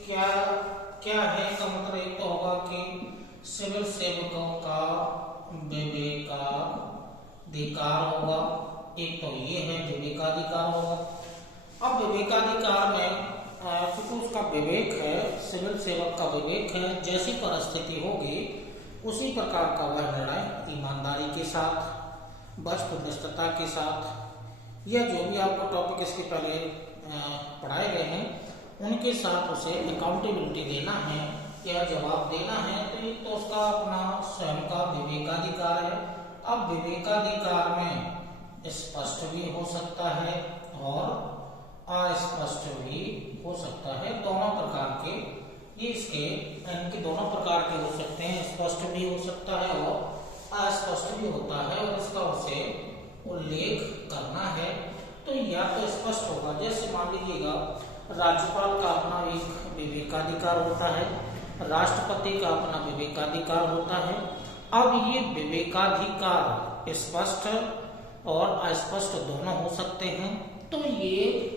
क्या है का मतलब एक तो होगा कि सिविल सेवकों का विवेकाधिकार होगा, एक तो ये है विवेकाधिकार होगा। अब विवेकाधिकार में चूंकि उसका विवेक है, सिविल सेवक का विवेक है, जैसी परिस्थिति होगी उसी प्रकार का वह निर्णय ईमानदारी के साथ, वस्तुनिष्ठता के साथ, या जो भी आपको टॉपिक इसके पहले पढ़ाए गए हैं उनके साथ उसे अकाउंटेबिलिटी देना है या जवाब देना है, तो ये तो उसका अपना स्वयं का विवेकाधिकार है। अब विवेकाधिकार में स्पष्ट भी हो सकता है और अस्पष्ट भी हो सकता है, दोनों प्रकार के ये इसके इनके दोनों प्रकार के हो सकते हैं, स्पष्ट भी हो सकता है और अस्पष्ट भी होता है, और इसका उसे उल्लेख करना है तो या तो स्पष्ट होगा। जैसे मान लीजिएगा राज्यपाल का अपना एक विवेकाधिकार होता है, राष्ट्रपति का अपना विवेकाधिकार होता है। अब ये विवेकाधिकार स्पष्ट और अस्पष्ट दोनों हो सकते हैं, तो ये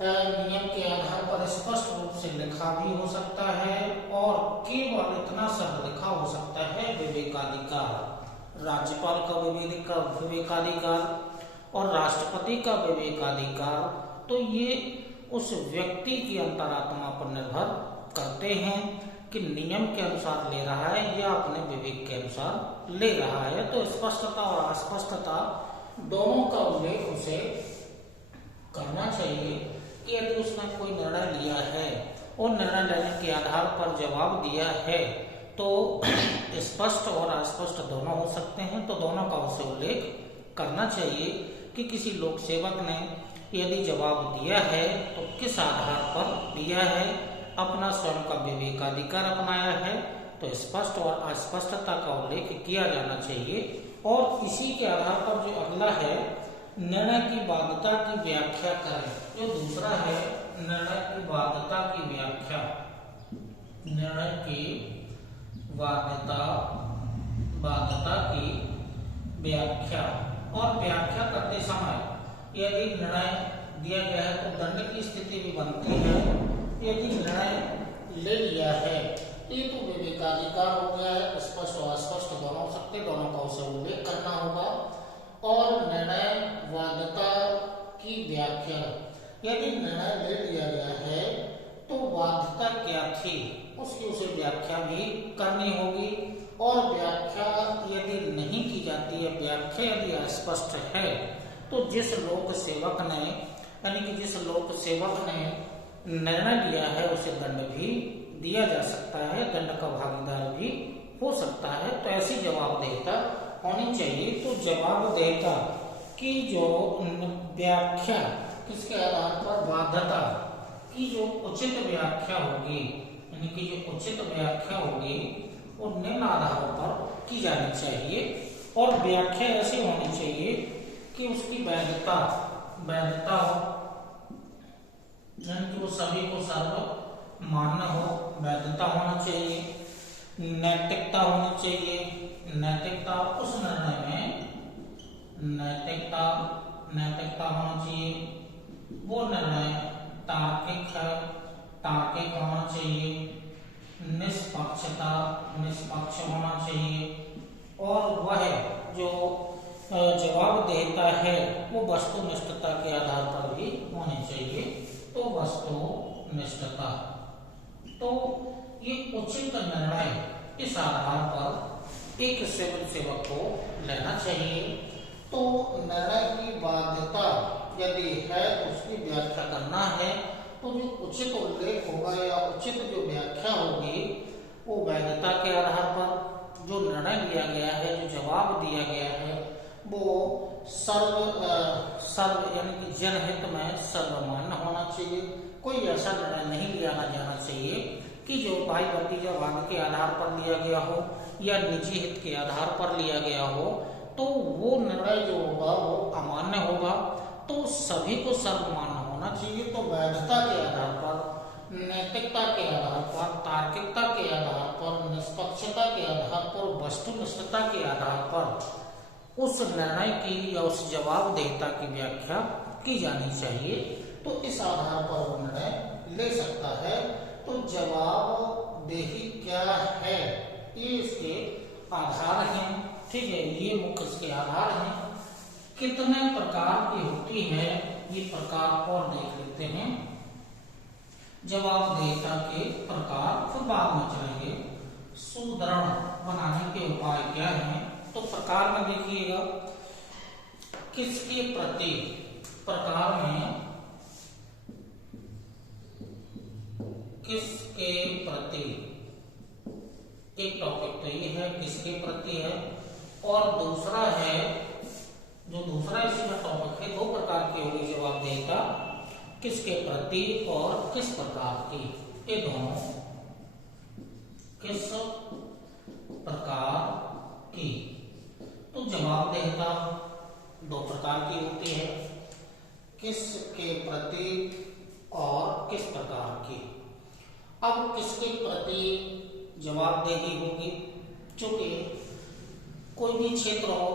नियम के आधार पर स्पष्ट रूप से लिखा भी हो सकता है और केवल इतना शब्द लिखा हो सकता है विवेकाधिकार। राज्यपाल का विवेकाधिकार और राष्ट्रपति का विवेकाधिकार, तो ये उस व्यक्ति की अंतरात्मा पर निर्भर करते हैं कि नियम के अनुसार ले रहा है या अपने विवेक के अनुसार ले रहा है। तो स्पष्टता और अस्पष्टता दोनों का उल्लेख उसे करना चाहिए कि यदि उसने कोई निर्णय लिया है और निर्णय लेने के आधार पर जवाब दिया है तो स्पष्ट और अस्पष्ट दोनों हो सकते हैं, तो दोनों का उसे उल्लेख करना चाहिए कि किसी लोक सेवक ने यदि जवाब दिया है तो किस आधार पर दिया है, अपना स्वयं का विवेकाधिकार अपनाया है, तो स्पष्ट और अस्पष्टता का उल्लेख किया जाना चाहिए। और इसी के आधार पर जो अगला है निर्णय की बाध्यता की व्याख्या करें, जो दूसरा है निर्णय की बाध्यता की व्याख्या। निर्णय की बाध्यता की व्याख्या, और व्याख्या करते समय यदि निर्णय दिया गया है तो दंड की स्थिति भी बनती है। यदि निर्णय ले लिया है ये तो विवेकाधिकार हो गया है, स्पष्ट और अस्पष्ट दोनों हो सकते, दोनों का उसे उल्लेख करना होगा। और निर्णय बाध्यता की व्याख्या, यदि निर्णय ले लिया गया है तो बाध्यता क्या थी उसकी उसे व्याख्या भी करनी होगी। और व्याख्या यदि नहीं की जाती है, व्याख्या यदि अस्पष्ट है, तो जिस लोक सेवक ने यानी कि जिस लोक सेवक ने निर्णय लिया है उसे दंड भी दिया जा सकता है, दंड का भागीदार भी हो सकता है। तो ऐसी जवाबदेहिता होनी चाहिए। तो जवाबदेहिता की जो व्याख्या किसके आधार पर, बाध्यता की जो उचित व्याख्या होगी, यानी कि जो उचित व्याख्या होगी वो निम्न आधारों पर की जानी चाहिए। और व्याख्या ऐसी होनी चाहिए कि उसकी वैधता हो, यानी कि वो सभी को सर्व मान्य हो, वैधता होना चाहिए। नैतिकता होनी चाहिए, नैतिकता उस निर्णय में नैतिकता होना चाहिए, वो निर्णय तार्किक होना चाहिए। निष्पक्ष होना चाहिए। और वह जो जवाबदेहिता है वो वस्तुनिष्ठता के आधार पर भी होनी चाहिए। तो वस्तुनिष्ठता, तो ये उचित निर्णय इस आधार पर एक सिविल सेवक को लेना चाहिए। तो निर्णय की बाध्यता यदि है तो उसकी व्याख्या करना है, तो जो उचित उल्लेख होगा या उचित जो व्याख्या होगी वो वैधता के आधार पर जो निर्णय लिया गया है, जो जवाब दिया गया है वो सर्व यानी कि जनहित में सर्वमान्य होना चाहिए। कोई ऐसा निर्णय नहीं लिया जाना चाहिए कि जो भाई भतीजावाद के आधार पर लिया गया हो या निजी हित के आधार पर लिया गया हो, तो वो निर्णय जो होगा वो अमान्य होगा। तो सभी को सर्वमान्य होना चाहिए। तो वैधता के आधार पर, नैतिकता के आधार पर, तार्किकता के आधार पर, निष्पक्षता के आधार पर, वस्तुनिष्ठता के आधार पर उस निर्णय की या उस जवाबदेहिता की व्याख्या की जानी चाहिए। तो इस आधार पर वो निर्णय ले सकता है। तो जवाबदेही क्या है, ये इसके आधार हैं। ठीक है, ये मुख्य इसके आधार हैं। कितने प्रकार की होती है ये प्रकार और देख लेते हैं। जवाबदेहिता के प्रकार फिर बाद में चलेंगे। सुदृढ़ बनाने के उपाय क्या हैं, तो प्रकार में देखिएगा किसके प्रति, प्रकार में किसके प्रति, एक टॉपिक तो ये है किसके प्रति है, और दूसरा है जो दूसरा इसी में टॉपिक है, दो प्रकार की होगी जवाबदेहिता, किसके प्रति और किस प्रकार की, ये दोनों किस प्रकार की। तो जवाबदेहिता दो प्रकार की होती है, किसके प्रति और किस प्रकार की। अब किसके प्रति जवाबदेही होगी, चूंकि कोई भी क्षेत्र हो,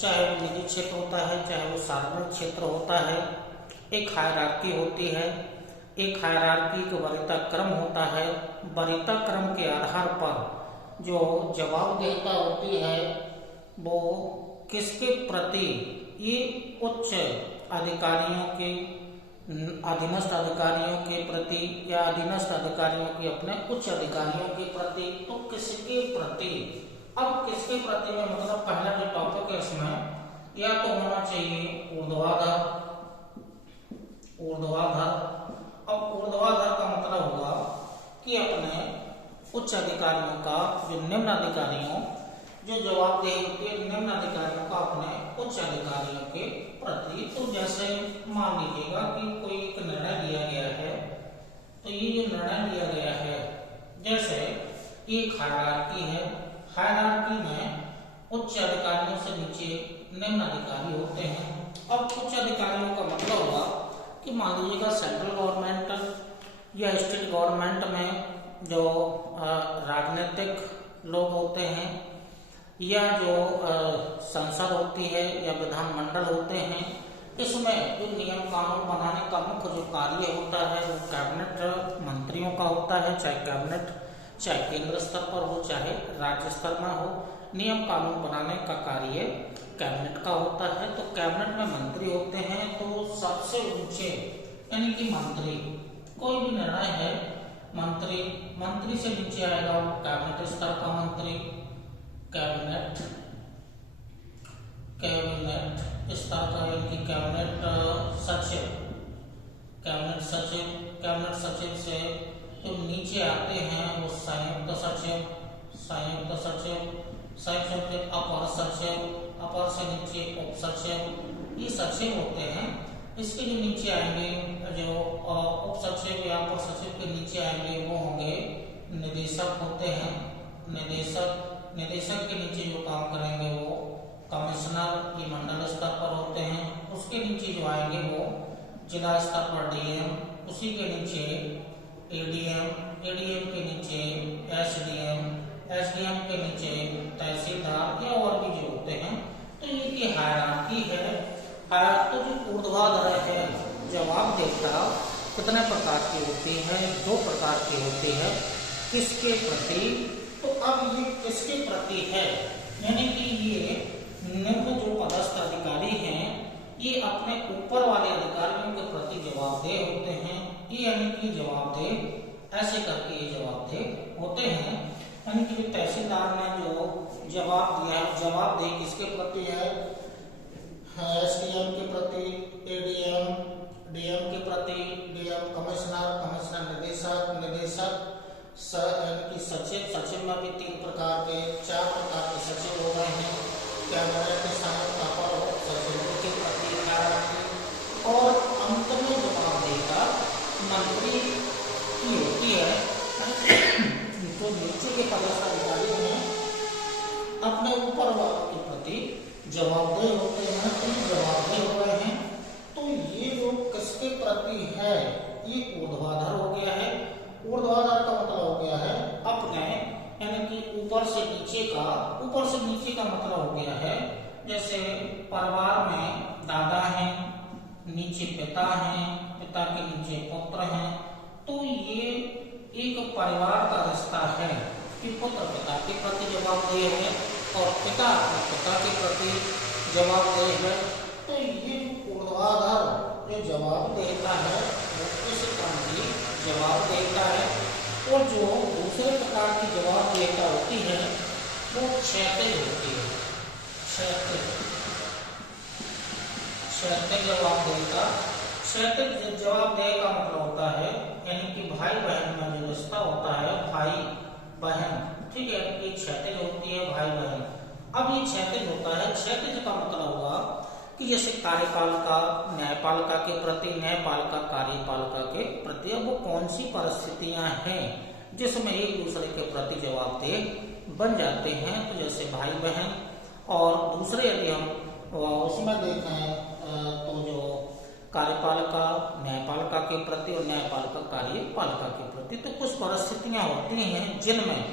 चाहे वो निजी क्षेत्र होता है चाहे वो सार्वजनिक क्षेत्र होता है, एक हायरार्की होती है। एक हायरार्की का वरीयता क्रम होता है। वरीयता क्रम के आधार पर जो जवाबदेहिता होती है वो किसके प्रति, ये उच्च अधिकारियों के, अधीनस्थ अधिकारियों के प्रति या अधीनस्थ अधिकारियों के अपने उच्च अधिकारियों के प्रति, तो किसके प्रति। अब किसके प्रति में मतलब पहला जो टॉपिक है इसमें या तो होना चाहिए ऊर्ध्वाधर। अब ऊर्ध्वाधर का मतलब होगा कि अपने उच्च अधिकारियों का जो निम्न अधिकारियों जो जवाबदेही होती है निम्न अधिकारियों का अपने उच्च अधिकारियों के प्रति। तो जैसे मान लीजिएगा कि कोई एक निर्णय लिया गया है, तो ये जो निर्णय लिया गया है, जैसे एक हायरार्की है, हायरार्की में उच्च अधिकारियों से नीचे निम्न अधिकारी होते हैं। अब उच्च अधिकारियों का मतलब होगा कि मान लीजिएगा सेंट्रल गवर्नमेंट या स्टेट गवर्नमेंट में जो राजनीतिक लोग होते हैं या जो संसद होती है या विधानमंडल होते हैं, इसमें जो नियम कानून बनाने का मुख्य जो कार्य होता है वो कैबिनेट मंत्रियों का होता है। चाहे कैबिनेट चाहे केंद्र स्तर पर हो चाहे राज्य स्तर में हो, नियम कानून बनाने का कार्य कैबिनेट का होता है। तो कैबिनेट में मंत्री होते हैं, तो सबसे ऊंचे यानी कि मंत्री, कोई भी निर्णय है मंत्री से नीचे आएगा वो कैबिनेट स्तर का मंत्री, कैबिनेट स्तर का यानी कि कैबिनेट सचिव से तो नीचे आते हैं वो संयुक्त सचिव, अपर से नीचे उप सचिव, ये सचिव होते हैं। इसके जो नीचे आएंगे, जो उप सचिव या अपर सचिव के नीचे आएंगे वो होंगे निदेशक होते हैं। निदेशक के नीचे जो काम करेंगे वो कमिश्नर, ये मंडल स्तर पर होते हैं। उसके नीचे जो आएंगे वो जिला स्तर पर डीएम, उसी के नीचे एडीएम के नीचे एसडीएम के नीचे तहसीलदार या और भी जो होते हैं। तो ये हायरार्की है। तो जो ऊर्ध्वाधर है जवाबदेहिता कितने प्रकार की होती है, 2 प्रकार की होती है। किसके प्रति, तो अब ये किसके प्रति है, यानी कि ये निम्न जो पदस्थ अधिकारी हैं ये अपने ऊपर वाले अधिकारियों के प्रति जवाबदेह होते हैं। ये यानी कि जवाबदेह ऐसे करके ये जवाबदेह होते हैं। यानी कि तहसीलदार ने जो जवाब दिया, जवाबदेह किसके प्रति है, एसडीएम के प्रति, डीएम के प्रति, डीएम कमिश्नर निदेशक यानी कि सचिव में भी 4 प्रकार के सचिव हो गए हैं। कैबिनेट संयुक्त अपर सचिवों के प्रति हायरार्की और अंत में जवाबदेहिता मंत्री की होती है। तो नीचे के पदस्थ अधिकारी हैं अपने ऊपर वालों के प्रति जवाबदेह होते हैं। तो जवाबदेह हो गए हैं, तो ये जो किसके प्रति है, ये ऊर्ध्वाधर हो गया है। ऊर्ध्वाधर का मतलब हो गया है अपने, यानी कि ऊपर से नीचे का मतलब हो गया है जैसे परिवार में दादा हैं, नीचे पिता हैं, पिता के नीचे पुत्र हैं। तो ये एक परिवार का रिश्ता है कि पुत्र पिता के प्रति जवाबदेह है और पिता के प्रति जवाबदेह है। तो ये ऊर्ध्वाधर जो जवाबदेहिता है वो इस क्रम की जवाबदेहिता है। और जो दूसरे प्रकार की जवाबदेहिता होती है वो क्षैतिज होती है। क्षैतिज जवाबदेह का मतलब होता है यानी कि भाई बहन में जो रिश्ता होता है, भाई बहन, ठीक है, ये क्षैतिज होती है भाई बहन। अब ये क्षैतिज होता है, क्षैतिज का मतलब हुआ कि जैसे कार्यपालिका न्यायपालिका के प्रति, न्यायपालिका कार्यपालिका के प्रति। अब वो कौन सी परिस्थितियां हैं जिसमें एक दूसरे के प्रति जवाबदेह बन जाते हैं, तो जैसे भाई बहन। और दूसरे यदि हम उसमें देखें तो जो कार्यपालिका न्यायपालिका के प्रति और न्यायपालिका कार्यपालिका के प्रति, तो कुछ परिस्थितियां होती हैं जिनमें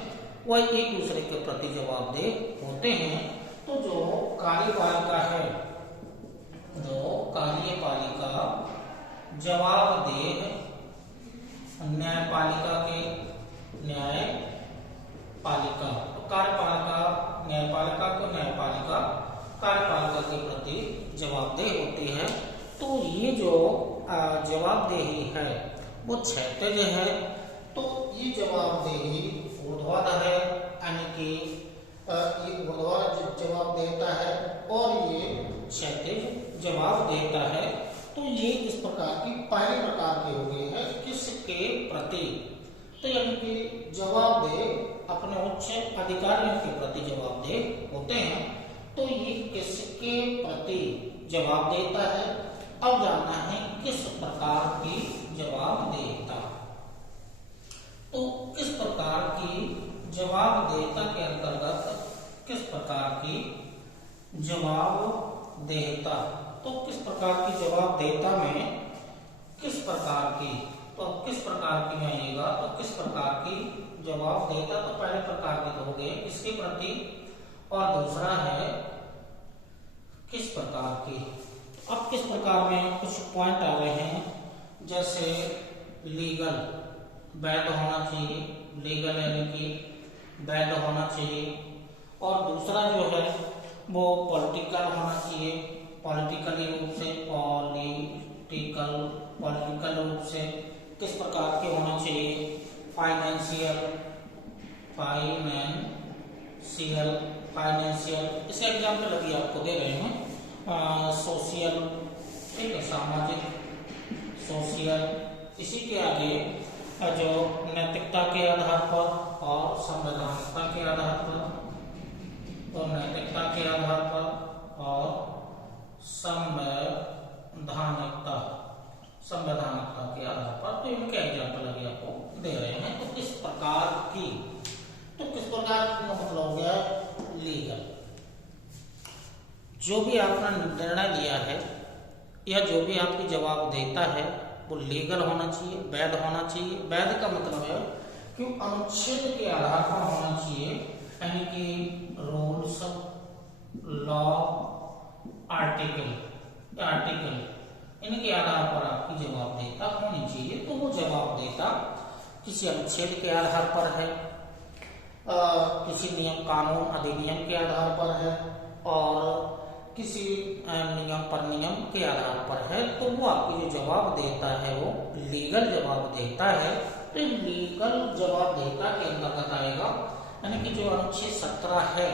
वह एक दूसरे के प्रति जवाबदेह होते हैं। तो जो कार्यपालिका है, जो कार्यपालिका जवाबदेह न्यायपालिका के न्यायपालिका, तो कार्यपालिका न्यायपालिका को न्यायपालिका कार्यपालिका के प्रति जवाबदेह होती है। तो ये जो जवाबदेही है वो क्षैतिज है, तो ये जवाबदेही ऊर्ध्वाधर है, यानी कि ये ऊर्ध्वाधर जवाब देता है और ये क्षैतिज जवाब देता है। तो ये इस प्रकार की पहले प्रकार के हो गए हैं किसके प्रति, तो यानी कि जवाबदेह अपने उच्च अधिकारियों के प्रति जवाबदेह होते हैं। तो ये किसके प्रति जवाब देता है, अब जानना है किस प्रकार की जवाबदेहता। तो किस प्रकार की जवाबदेहता के अंतर्गत किस प्रकार की जवाबदेहता, तो किस प्रकार की जवाबदेहता में किस प्रकार की, तो किस प्रकार की में आएगा, तो किस प्रकार की जवाबदेहता, तो पहले प्रकार के तो हो गए इसके प्रति, और दूसरा है किस प्रकार की। अब किस प्रकार में कुछ पॉइंट आ रहे हैं, जैसे लीगल वैध होना चाहिए, लीगल यानी कि वैध होना चाहिए, और दूसरा जो है वो पॉलिटिकल होना चाहिए, पॉलिटिकली रूप से, पॉलिटिकल रूप से किस प्रकार के होना चाहिए, फाइनेंशियल, इसे एग्जाम्पल अभी आपको दे रहे हैं, सोशल, ठीक है, सामाजिक, सोशल, इसी के आगे जो नैतिकता के आधार पर और संवैधानिकता के आधार पर, तो नैतिकता के आधार पर और संवैधानिकता के आधार पर, तो इनके एग्जाम्पल अभी आपको दे रहे हैं। तो किस प्रकार की, तो किस प्रकार का मतलब हो गया लीगल, जो भी आपने निर्णय लिया है या जो भी आपकी जवाबदेहता है वो लीगल होना चाहिए, वैध होना चाहिए। वैध का मतलब है कि अनुच्छेद के आधार पर होना चाहिए, यानी कि रूल्स, लॉ, आर्टिकल इनके आधार पर आपकी जवाबदेहता होनी चाहिए। तो वो जवाबदेहता किसी अनुच्छेद के आधार पर है, किसी नियम, कानून, अधिनियम के आधार पर है, और किसी नियम पर नियम के आधार पर है। तो वो आपकी जो जवाबदेहता है वो लीगल जवाबदेहता है। तो लीगल जवाबदेहता के अंतर्गत आएगा, यानी कि जो अनुच्छेद 17 है,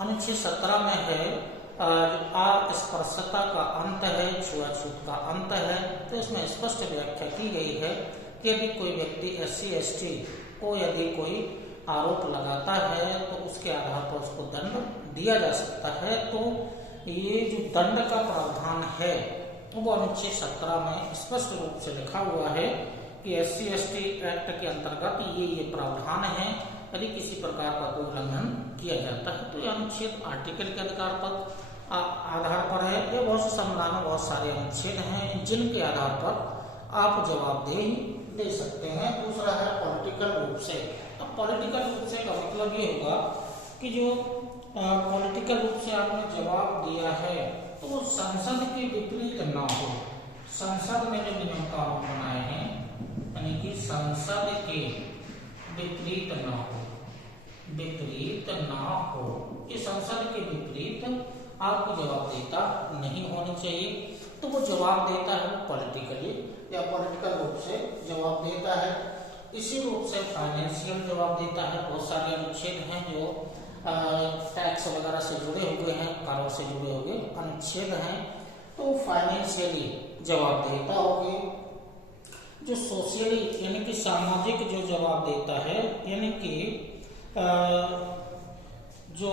अनुच्छेद 17 में है अस्पृश्यता का अंत है, छुआछूत का अंत है। तो इसमें स्पष्ट व्याख्या की गई है कि यदि कोई व्यक्ति SC ST को यदि कोई आरोप लगाता है तो उसके आधार पर उसको दंड दिया जा सकता है। तो ये जो दंड का प्रावधान है वो अनुच्छेद 17 में स्पष्ट रूप से लिखा हुआ है कि SC ST एक्ट के अंतर्गत ये प्रावधान है। यदि किसी प्रकार का कोई उल्लंघन किया जाता है तो ये अनुच्छेद आर्टिकल के आधार पर है। ये बहुत से संविधान में बहुत सारे अनुच्छेद हैं जिनके आधार पर आप जवाबदेही दे सकते हैं। दूसरा है पॉलिटिकल रूप से। अब पॉलिटिकल रूप से का मतलब ये होगा कि जो पॉलिटिकल रूप से आपने जवाब दिया है तो वो संसद के विपरीत ना हो। संसद ने जो नियम कानून बनाए हैं यानी कि संसद के विपरीत ना हो, विपरीत ना हो। ये संसद के विपरीत आपको जवाबदेहता नहीं होनी चाहिए। तो वो जवाब देता है पॉलिटिकली या पॉलिटिकल रूप से जवाब देता है। इसी रूप से फाइनेंशियल जवाब देता है। बहुत सारे अनुच्छेद हैं जो टैक्स वगैरह से जुड़े हुए हैं, कारों से जुड़े हुए अनुच्छेद हैं। तो फाइनेंशियली जवाब देता होगी। जो सोशली यानी कि सामाजिक जो जवाब देता है, यानी कि जो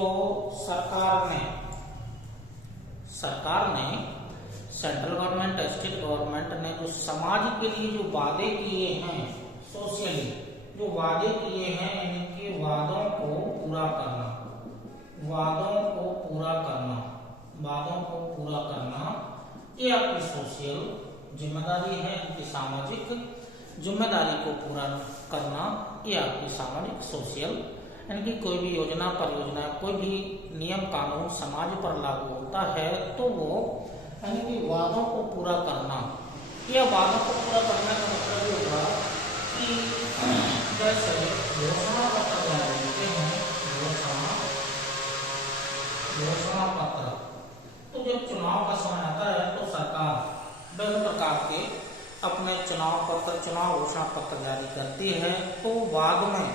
सरकार ने सेंट्रल गवर्नमेंट, स्टेट गवर्नमेंट ने जो समाज के लिए जो वादे किए हैं सोशली, जो वादे किए हैं इनके वादों को पूरा करना, वादों को पूरा करना, वादों को पूरा करना, ये आपकी सोशल जिम्मेदारी है। इनकी सामाजिक जिम्मेदारी को पूरा करना ये आपकी सामाजिक सोशल, यानी कि कोई भी योजना परियोजना कोई भी नियम कानून समाज पर लागू होता है तो वो यानी कि वादों को पूरा करना। यह वादों को पूरा करने का मतलब ये होगा कि जैसे घोषणा पत्र जारी होते हैं, घोषणा पत्र, तो जब चुनाव का समय आता है तो सरकार विभिन्न प्रकार के अपने चुनाव पत्र, चुनाव घोषणा पत्र जारी करती है। तो बाद में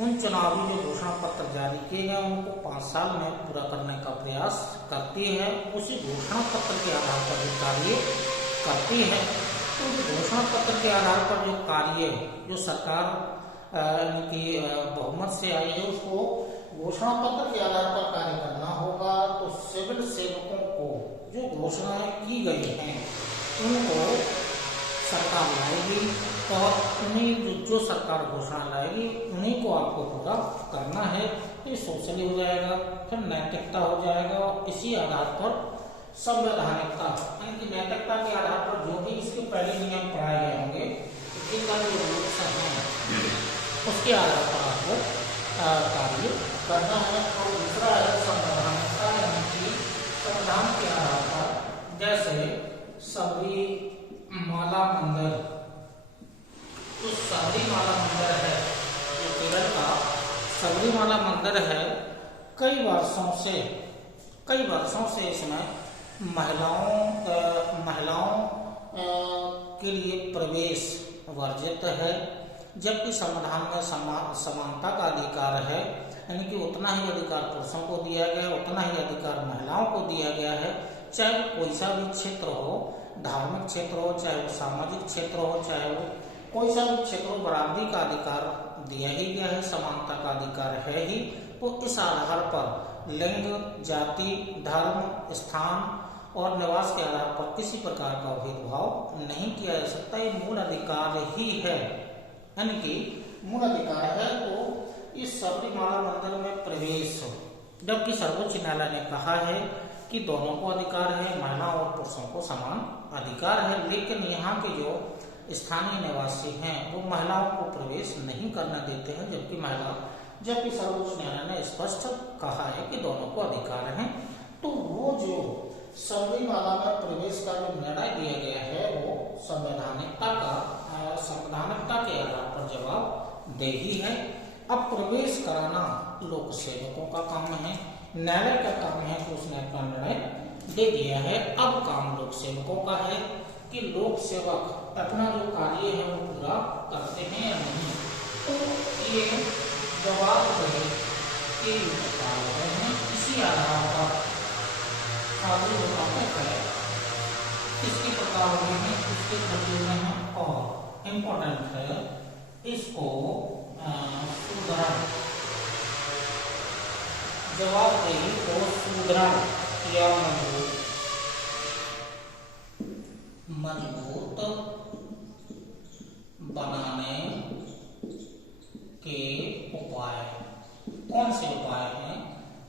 उन चुनावी जो घोषणा पत्र जारी किए गए उनको 5 साल में पूरा करने का प्रयास करती है। उसी घोषणा पत्र के आधार पर जो कार्य करती है, तो घोषणा पत्र के आधार पर जो कार्य जो सरकार की बहुमत से आई है उसको घोषणा पत्र के आधार पर कार्य करना होगा। तो सिविल सेवकों को जो घोषणाएं की गई हैं उनको सरकार लाएगी और उन्हीं जो सरकार घोषणा लाएगी उन्हीं को आपको पूरा करना है। ये सोशली हो जाएगा, फिर नैतिकता हो जाएगा और इसी आधार पर संवैधानिकता, यानी कि नैतिकता के आधार पर जो भी इसके पहले नियम पढ़ाए गए होंगे इनका जो रूल्स हैं उसके आधार पर आपको कार्य करना है। और दूसरा है संवैधानिकता, यानी कि संविधान के आधार पर जैसे सबरी माला मंदिर, तो सबरीमाला मंदिर है जो केरल का सबरीमाला मंदिर है, कई वर्षों से इसमें महिलाओं के लिए प्रवेश वर्जित है, जबकि संविधान में समानता का अधिकार है, यानी कि उतना ही अधिकार पुरुषों को दिया गया है, उतना ही अधिकार महिलाओं को दिया गया है। चाहे वो कोई सा भी क्षेत्र हो, धार्मिक क्षेत्र हो, चाहे वो सामाजिक क्षेत्र हो, चाहे वो कोई सा भी क्षेत्र हो, बराबरी का अधिकार दिया ही गया है, समानता का अधिकार है ही। तो इस आधार पर लिंग, जाति, धर्म, स्थान और निवास के आधार पर किसी प्रकार का भेदभाव नहीं किया जा सकता। ये मूल अधिकार ही है, यानी कि मूल अधिकार है। तो इस सबरीमाला मंदिर में प्रवेश, जबकि सर्वोच्च न्यायालय ने कहा है कि दोनों को अधिकार है, महिलाओं और पुरुषों को समान अधिकार है, लेकिन यहाँ के जो स्थानीय निवासी हैं वो महिलाओं को प्रवेश नहीं करने देते हैं, जबकि सर्वोच्च न्यायालय ने स्पष्ट कहा है कि दोनों को अधिकार है। तो वो जो सबरीमाला में प्रवेश का जो निर्णय दिया गया है वो संवैधानिकता के आधार पर जवाबदेही है। अब प्रवेश कराना लोक सेवकों का काम है, न्यायालय का काम है कि उसने अपना निर्णय दे दिया है। अब काम लोक सेवकों का है कि लोक सेवक अपना जो कार्य है वो पूरा करते हैं या नहीं। तो ये जवाब के हैं, इसी आधार पर आगे है इसके प्रकार होते हैं, इसके प्रकार हैं और इम्पोर्टेंट है इसको सुदृढ़ जवाबदेही को सुदृढ़ या मजबूत बनाने के उपाय कौन से उपाय हैं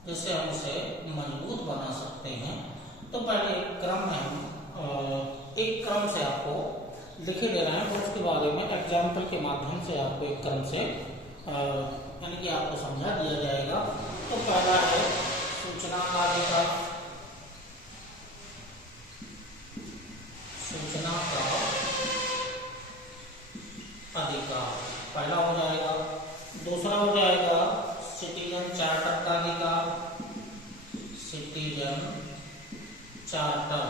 जिससे हम इसे मजबूत बना सकते हैं। तो पहले एक क्रम से आपको लिखे दे रहे हैं, तो उसके बारे में एग्जाम्पल के माध्यम से आपको एक क्रम से यानी कि आपको समझा दिया जाएगा। तो पहला है सूचना का अधिकार, सूचना का अधिकार पहला हो जाएगा। दूसरा हो जाएगा सिटीजन चार्टर का अधिकार, सिटीजन चार्टर,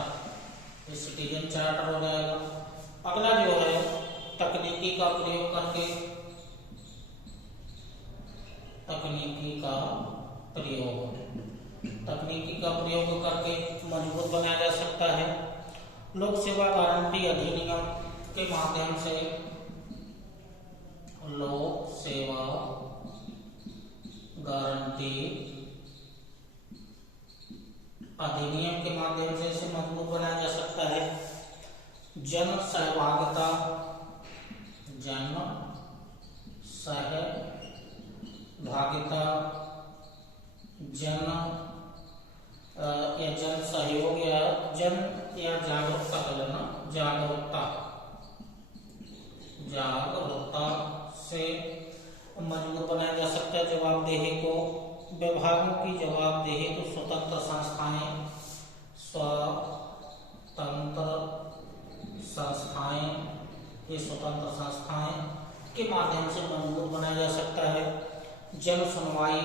ये सिटीजन चार्टर हो जाएगा। अगला जो है तकनीकी का प्रयोग करके, तकनीकी का प्रयोग करके मजबूत बनाया जा सकता है। लोक सेवा गारंटी अधिनियम के माध्यम से, लोक सेवा गारंटी अधिनियम के माध्यम से इसे मजबूत बनाया जा सकता है। जन सहभागिता, जन सहभागिता, जन या जन सहयोग या जन या जागरूकता कर लेना, जागरूकता से मजबूत बनाया जा सकता है जवाबदेही को। विभागों की जवाबदेही तो स्वतंत्र संस्थाएं ये स्वतंत्र संस्थाएं के माध्यम से मजबूत बनाया जा सकता है। जन सुनवाई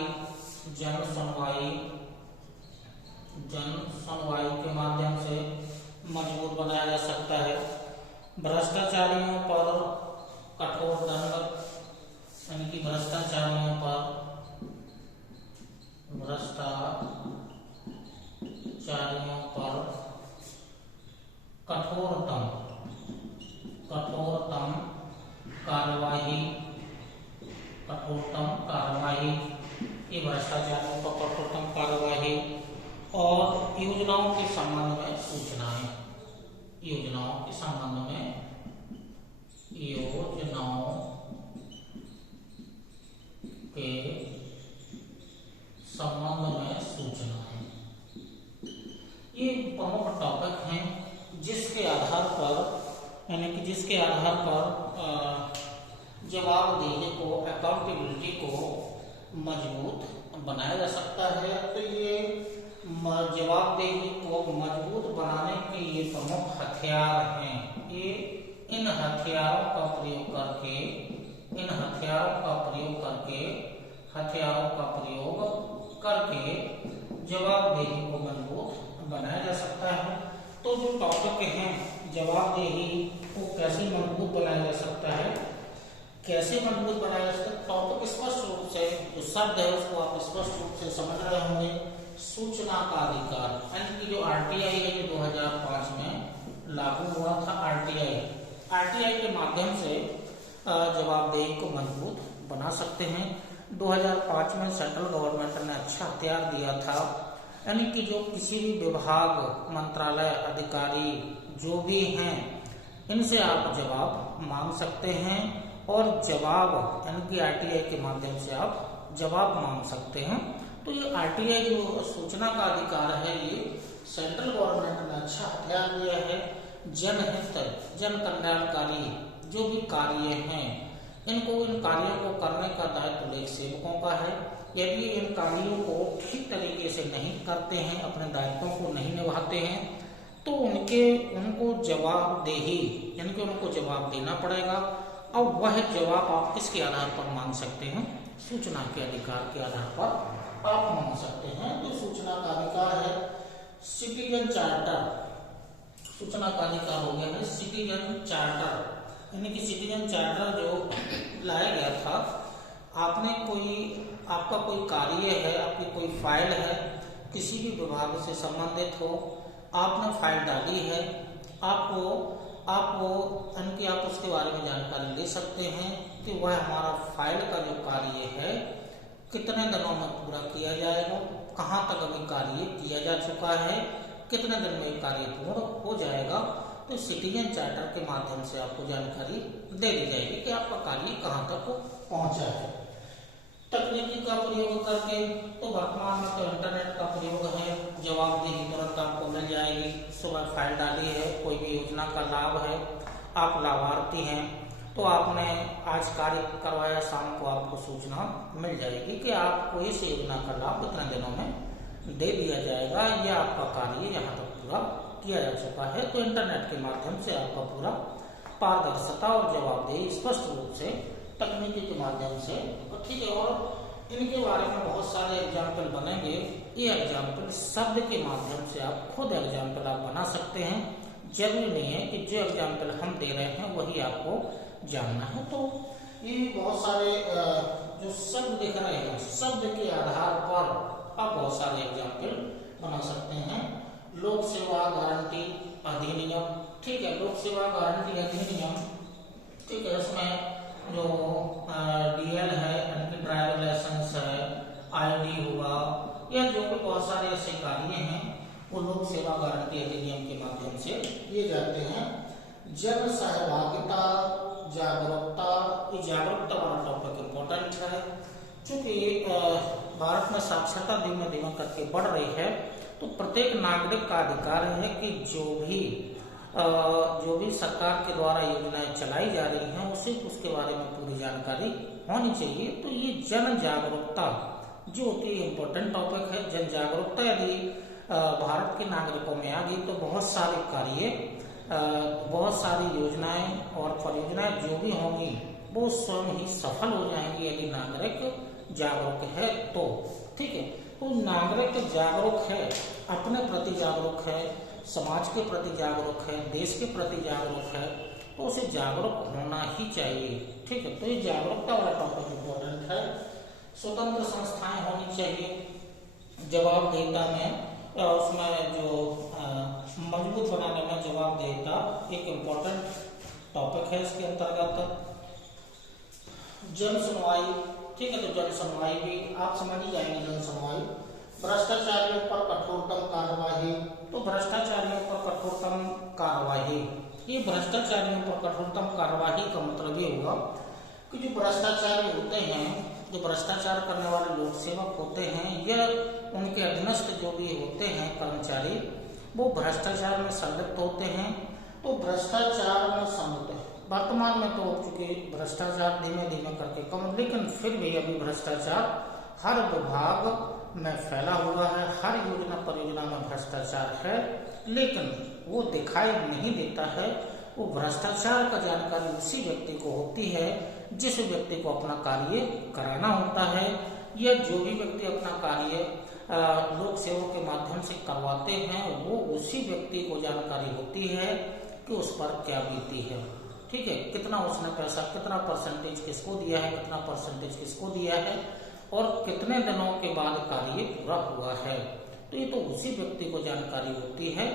के माध्यम से मजबूत बनाया जा सकता है। भ्रष्टाचारियों पर कठोर दंड, यानी कि भ्रष्टाचारियों पर कठोरतम कार्यवाही, ये भ्रष्टाचारियों पर कठोरतम कार्यवाही। और योजनाओं के संबंध में सूचनाएं, ये प्रमुख टॉपिक हैं जिसके आधार पर जवाबदेही को, अकाउंटेबिलिटी को मजबूत बनाया जा सकता है। तो ये जवाबदेही को मजबूत बनाने के ये प्रमुख हथियार हैं। ये इन हथियारों का प्रयोग करके जवाबदेही को मजबूत बनाया जा सकता है। तो जो टॉपिक हैं, जवाबदेही को कैसे मजबूत बनाया जा सकता है, टॉपिक स्पष्ट रूप से जो शब्द है उसको आप स्पष्ट रूप से समझ रहे होंगे। सूचना का अधिकार, यानी कि जो आरटीआई है, जो 2005 में लागू हुआ था। आरटीआई के माध्यम से जवाबदेही को मजबूत बना सकते हैं। 2005 में सेंट्रल गवर्नमेंट ने अच्छा हथियार दिया था, यानी कि जो किसी भी विभाग, मंत्रालय, अधिकारी जो भी हैं, इनसे आप जवाब मांग सकते हैं। और जवाब, यानी कि आरटीआई के माध्यम से आप जवाब मांग सकते हैं। तो ये आरटीआई जो सूचना का अधिकार है, ये सेंट्रल गवर्नमेंट ने अच्छा हथियार दिया है। जनहित, जन कल्याणकारी जो भी कार्य हैं, इन कार्यों को करने का दायित्व लेख सेवकों का है। यदि इन कार्यों को ठीक तरीके से नहीं करते हैं, अपने दायित्वों को नहीं निभाते हैं, तो उनको जवाबदेही, यानी कि उनको जवाब देना पड़ेगा। और वह जवाब आप किसके आधार पर मांग सकते हैं? सूचना के अधिकार के आधार पर आप मांग सकते हैं। तो सूचना का अधिकार है सिटीजन चार्टर, सूचना का अधिकार हो गया है सिटीजन चार्टर, यानी कि सिटीजन चार्टर जो लाया गया था। आपका कोई कार्य है, आपकी कोई फाइल है, किसी भी विभाग से संबंधित हो, आपने फाइल डाली है, आपको आप उसके बारे में जानकारी ले सकते हैं कि वह हमारा फाइल का जो कार्य है कितने दिनों में पूरा किया जाएगा, कहाँ तक अभी कार्य किया जा चुका है, कितने दिन में कार्य पूर्ण हो जाएगा। तो सिटीजन चार्टर के माध्यम से आपको जानकारी दे दी जाएगी कि आपका कार्य कहाँ तक पहुँचा है। तकनीकी का प्रयोग करके, तो वर्तमान में तो इंटरनेट का प्रयोग है, जवाबदेही तुरंत आपको मिल जाएगी। सुबह फाइल डाली है, कोई भी योजना का लाभ है, आप लाभार्थी हैं, तो आपने आज कार्य करवाया, शाम को आपको सूचना मिल जाएगी कि आपको इस योजना का लाभ कितने दिनों में दे दिया जाएगा, या आपका कार्य यहाँ तक पूरा किया जा चुका है। तो इंटरनेट के माध्यम से आपका पूरा पारदर्शिता और जवाबदेही स्पष्ट रूप से तकनीकी के माध्यम से, ठीक है। और इनके बारे में बहुत सारे एग्जाम्पल बनेंगे। ये एग्जाम्पल शब्द के माध्यम से आप खुद एग्जाम्पल आप बना सकते हैं। जरूरी नहीं है कि जो एग्जाम्पल हम दे रहे हैं वही आपको जानना है। तो ये बहुत सारे जो शब्द दिख रहे हैं, शब्द के आधार पर आप बहुत सारे एग्जाम्पल बना सकते हैं। लोक सेवा गारंटी अधिनियम, ठीक है, लोक सेवा गारंटी अधिनियम, ठीक है, इसमें जो डीएल है, यानी कि ड्राइवर लाइसेंस है, आईडी हुआ, या जो भी बहुत सारे ऐसे कार्य हैं वो लोक सेवा गारंटी अधिनियम के माध्यम से किए जाते हैं। जन सहभागिता जागरूकता, ये जागरूकता वाला टॉपिक इम्पोर्टेंट है। चूंकि भारत में साक्षरता धीमे धीमे करके बढ़ रही है, तो प्रत्येक नागरिक का अधिकार है कि जो भी सरकार के द्वारा योजनाएं चलाई जा रही हैं उसे उसके बारे में पूरी जानकारी होनी चाहिए। तो ये जन जागरूकता जो होती है इम्पोर्टेंट टॉपिक है। जन जागरूकता यदि भारत के नागरिकों में आ गई तो बहुत सारे कार्य, बहुत सारी योजनाएं और परियोजनाएं जो भी होंगी वो स्वयं ही सफल हो जाएंगी यदि नागरिक जागरूक है तो। ठीक है, तो नागरिक जागरूक है, अपने प्रति जागरूक है, समाज के प्रति जागरूक है, देश के प्रति जागरूक है, तो उसे जागरूक होना ही चाहिए। ठीक है, तो ये जागरूकता वाला टॉपिक इम्पोर्टेंट है। स्वतंत्र संस्थाएं होनी चाहिए, जवाबदेहिता में उसमें जो मजबूत बनाने में जवाबदेहिता एक इम्पोर्टेंट टॉपिक है। इसके अंतर्गत जन सुनवाई, ठीक है, तो जन सुनवाई भी आप समझ ही जाएंगे। जन सुनवाई, भ्रष्टाचारियों पर कठोरतम कार्यवाही, तो भ्रष्टाचारियों पर कठोरतम कार्यवाही, ये भ्रष्टाचारियों पर कठोरतम कार्यवाही का मतलब ये होगा कि जो भ्रष्टाचारी होते हैं, जो भ्रष्टाचार करने वाले लोक सेवक होते हैं या उनके अधीनस्थ जो भी होते हैं कर्मचारी, वो भ्रष्टाचार में संलिप्त होते हैं। तो भ्रष्टाचार में संलिप्त, वर्तमान में तो हो चुके भ्रष्टाचार धीमे धीमे करके कम, लेकिन फिर भी अभी भ्रष्टाचार हर विभाग में फैला हुआ है, हर योजना परियोजना में भ्रष्टाचार है, लेकिन वो दिखाई नहीं देता है। वो भ्रष्टाचार का जानकारी उसी व्यक्ति को होती है जिस व्यक्ति को अपना कार्य कराना होता है, या जो भी व्यक्ति अपना कार्य लोक सेवक के माध्यम से करवाते हैं वो उसी व्यक्ति को जानकारी होती है कि उस पर क्या बीती है। ठीक है, कितना उसने पैसा, कितना परसेंटेज किसको दिया है, कितना परसेंटेज किसको दिया है और कितने दिनों के बाद कार्य पूरा हुआ है, तो ये तो उसी व्यक्ति को जानकारी होती है।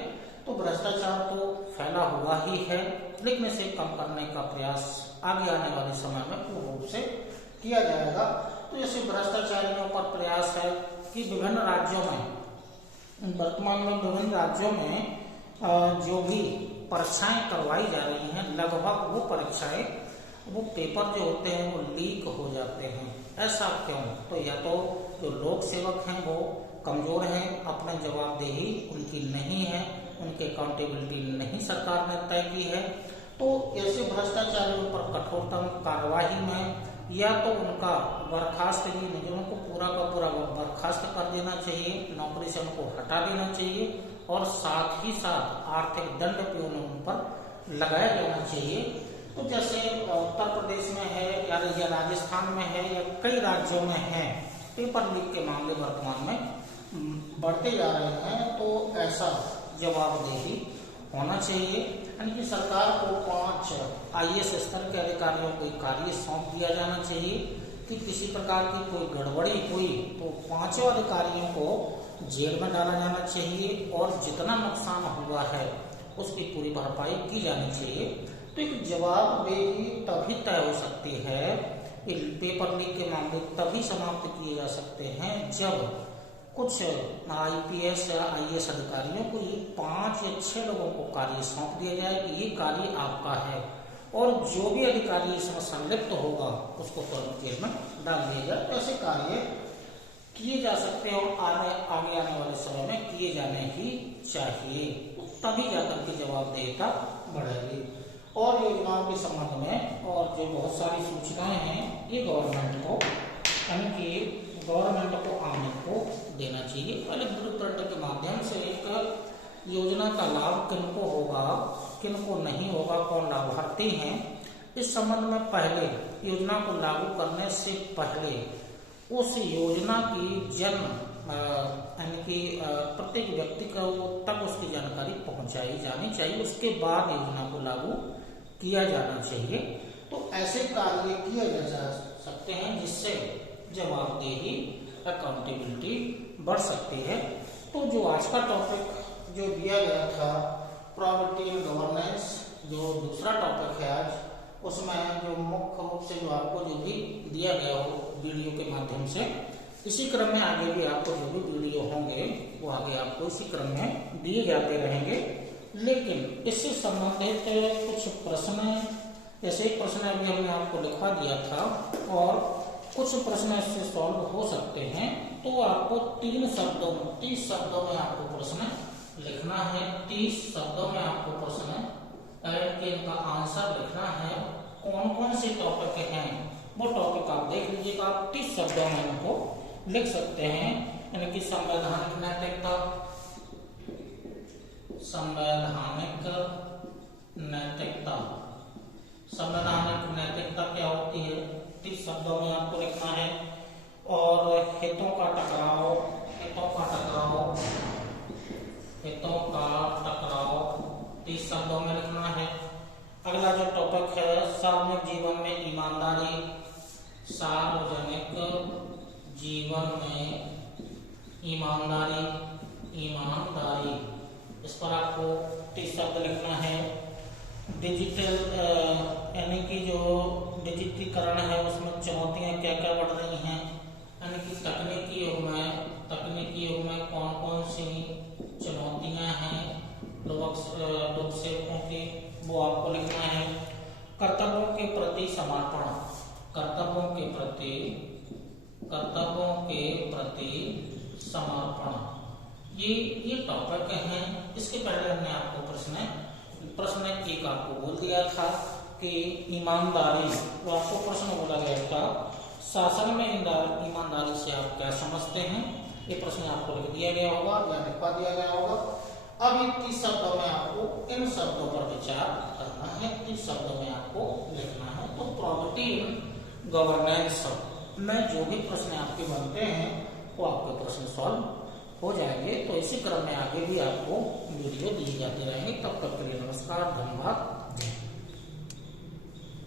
तो भ्रष्टाचार तो फैला हुआ ही है, लेकिन इसे कम करने का प्रयास आगे आने वाले समय में पूर्ण रूप से किया जाएगा। तो ऐसे भ्रष्टाचारियों पर प्रयास है कि विभिन्न राज्यों में, वर्तमान में विभिन्न राज्यों में जो भी परीक्षाएं करवाई जा रही हैं, लगभग वो परीक्षाएं, वो पेपर जो होते हैं वो लीक हो जाते हैं। ऐसा क्यों? तो या तो जो लोक सेवक हैं वो कमजोर हैं, अपने जवाबदेही उनकी नहीं है, उनके अकाउंटेबिलिटी नहीं सरकार ने तय की है। तो ऐसे भ्रष्टाचारियों पर कठोरतम कार्यवाही में या तो उनका बर्खास्त, उनको पूरा का पूरा बर्खास्त कर देना चाहिए, नौकरी से उनको हटा देना चाहिए और साथ ही साथ आर्थिक दंड भी उन पर लगाया जाना चाहिए। तो जैसे उत्तर प्रदेश में है या राजस्थान में है या कई राज्यों में है, पेपर लीक के मामले वर्तमान में बढ़ते जा रहे हैं, तो ऐसा जवाबदेही होना चाहिए। यानी कि सरकार को 5 IAS स्तर के अधिकारियों को कार्य सौंप दिया जाना चाहिए कि किसी प्रकार की कोई गड़बड़ी हुई तो 5 अधिकारियों को जेल में डाला जाना चाहिए और जितना नुकसान हुआ है उसकी पूरी भरपाई की जानी चाहिए। तो एक जवाबदेही तभी तय हो सकती है, पेपर लीक के मामले तभी समाप्त किए जा सकते हैं जब कुछ IPS या IAS अधिकारियों को ये 5 या 6 लोगों को कार्य सौंप दिया जाए कि ये कार्य आपका है और जो भी अधिकारी इसमें संलिप्त होगा उसको तुरंत जेल में डाल दिया जाए। तो ऐसे कार्य किए जा सकते हैं और आगे आने वाले समय में किए जाने ही चाहिए, तभी जाकर के जवाबदेहिता बढ़ेगी। और योजनाओं के संबंध में और जो बहुत सारी सूचनाएं हैं ये गवर्नमेंट को, यानी कि गवर्नमेंट को आने को देना चाहिए। पहले ब्लूप्रिंट के माध्यम से एक योजना का लाभ किनको होगा, किनको नहीं होगा, कौन लाभार्थी हैं, इस संबंध में पहले योजना को लागू करने से पहले उस योजना की यानी कि प्रत्येक व्यक्ति को तक उसकी जानकारी पहुंचाई जानी चाहिए, उसके बाद योजना को लागू किया जाना चाहिए। तो ऐसे कार्य किए जा सकते हैं जिससे जवाबदेही, अकाउंटेबिलिटी बढ़ सकती है। तो जो आज का टॉपिक जो दिया गया था प्रॉपर्टी एंड गवर्नेंस, जो दूसरा टॉपिक है आज, उसमें जो मुख्य रूप से जो आपको जो भी दिया गया हो वीडियो के माध्यम से, इसी क्रम में आगे भी आपको जो भी वीडियो होंगे वो आगे आपको इसी क्रम में दिए जाते रहेंगे। लेकिन इससे संबंधित कुछ प्रश्न जैसे एक प्रश्न अभी हमने आपको लिखवा दिया था और कुछ प्रश्न इससे सॉल्व हो सकते हैं, तो आपको 30 शब्दों में आपको प्रश्न लिखना है। 30 शब्दों में आपको प्रश्न के इनका आंसर लिखना है। कौन कौन से टॉपिक हैं वो टॉपिक आप देख लीजिएगा। आप 30 शब्दों में इनको लिख सकते हैं, यानी कि संवैधानिक नैतिकता, संवैधानिक नैतिकता। संवैधानिक नैतिकता क्या होती है 30 शब्दों में आपको लिखना है। और हितों का टकराव, हितों का टकराव, हितों का टकराव 30 शब्दों में लिखना है। अगला जो टॉपिक है सार्वजनिक जीवन में ईमानदारी, सार्वजनिक जीवन में ईमानदारी, ईमानदारी, इस पर आपको 30 शब्द लिखना है। डिजिटल यानी कि जो डिजिटीकरण है उसमें चुनौतियां क्या क्या बढ़ रही हैं, यानी कि तकनीकी युग में कौन कौन सी चुनौतियां हैं लोक सेवकों की, वो आपको लिखना है। कर्तव्यों के प्रति समर्पण, कर्तव्यों के प्रति समर्पण, ये टॉपिक हैं। इसके पहले हमने आपको प्रश्न एक आपको बोल दिया था कि ईमानदारी, तो आपको प्रश्न बोला गया था शासन में ईमानदारी से आप क्या समझते हैं, ये प्रश्न आपको लिख दिया गया होगा या लिखवा दिया गया होगा। अब इन 30 शब्दों में आपको इन शब्दों पर विचार करना है, 30 शब्दों में आपको लिखना है। तो प्रॉपर्टी इन गवर्नेंस में जो भी प्रश्न आपके बनते हैं वो आपके प्रश्न सॉल्व हो जाएंगे। तो इसी क्रम में आगे भी आपको वीडियो दी जाती रहेंगी। तब तक के लिए नमस्कार, धन्यवाद।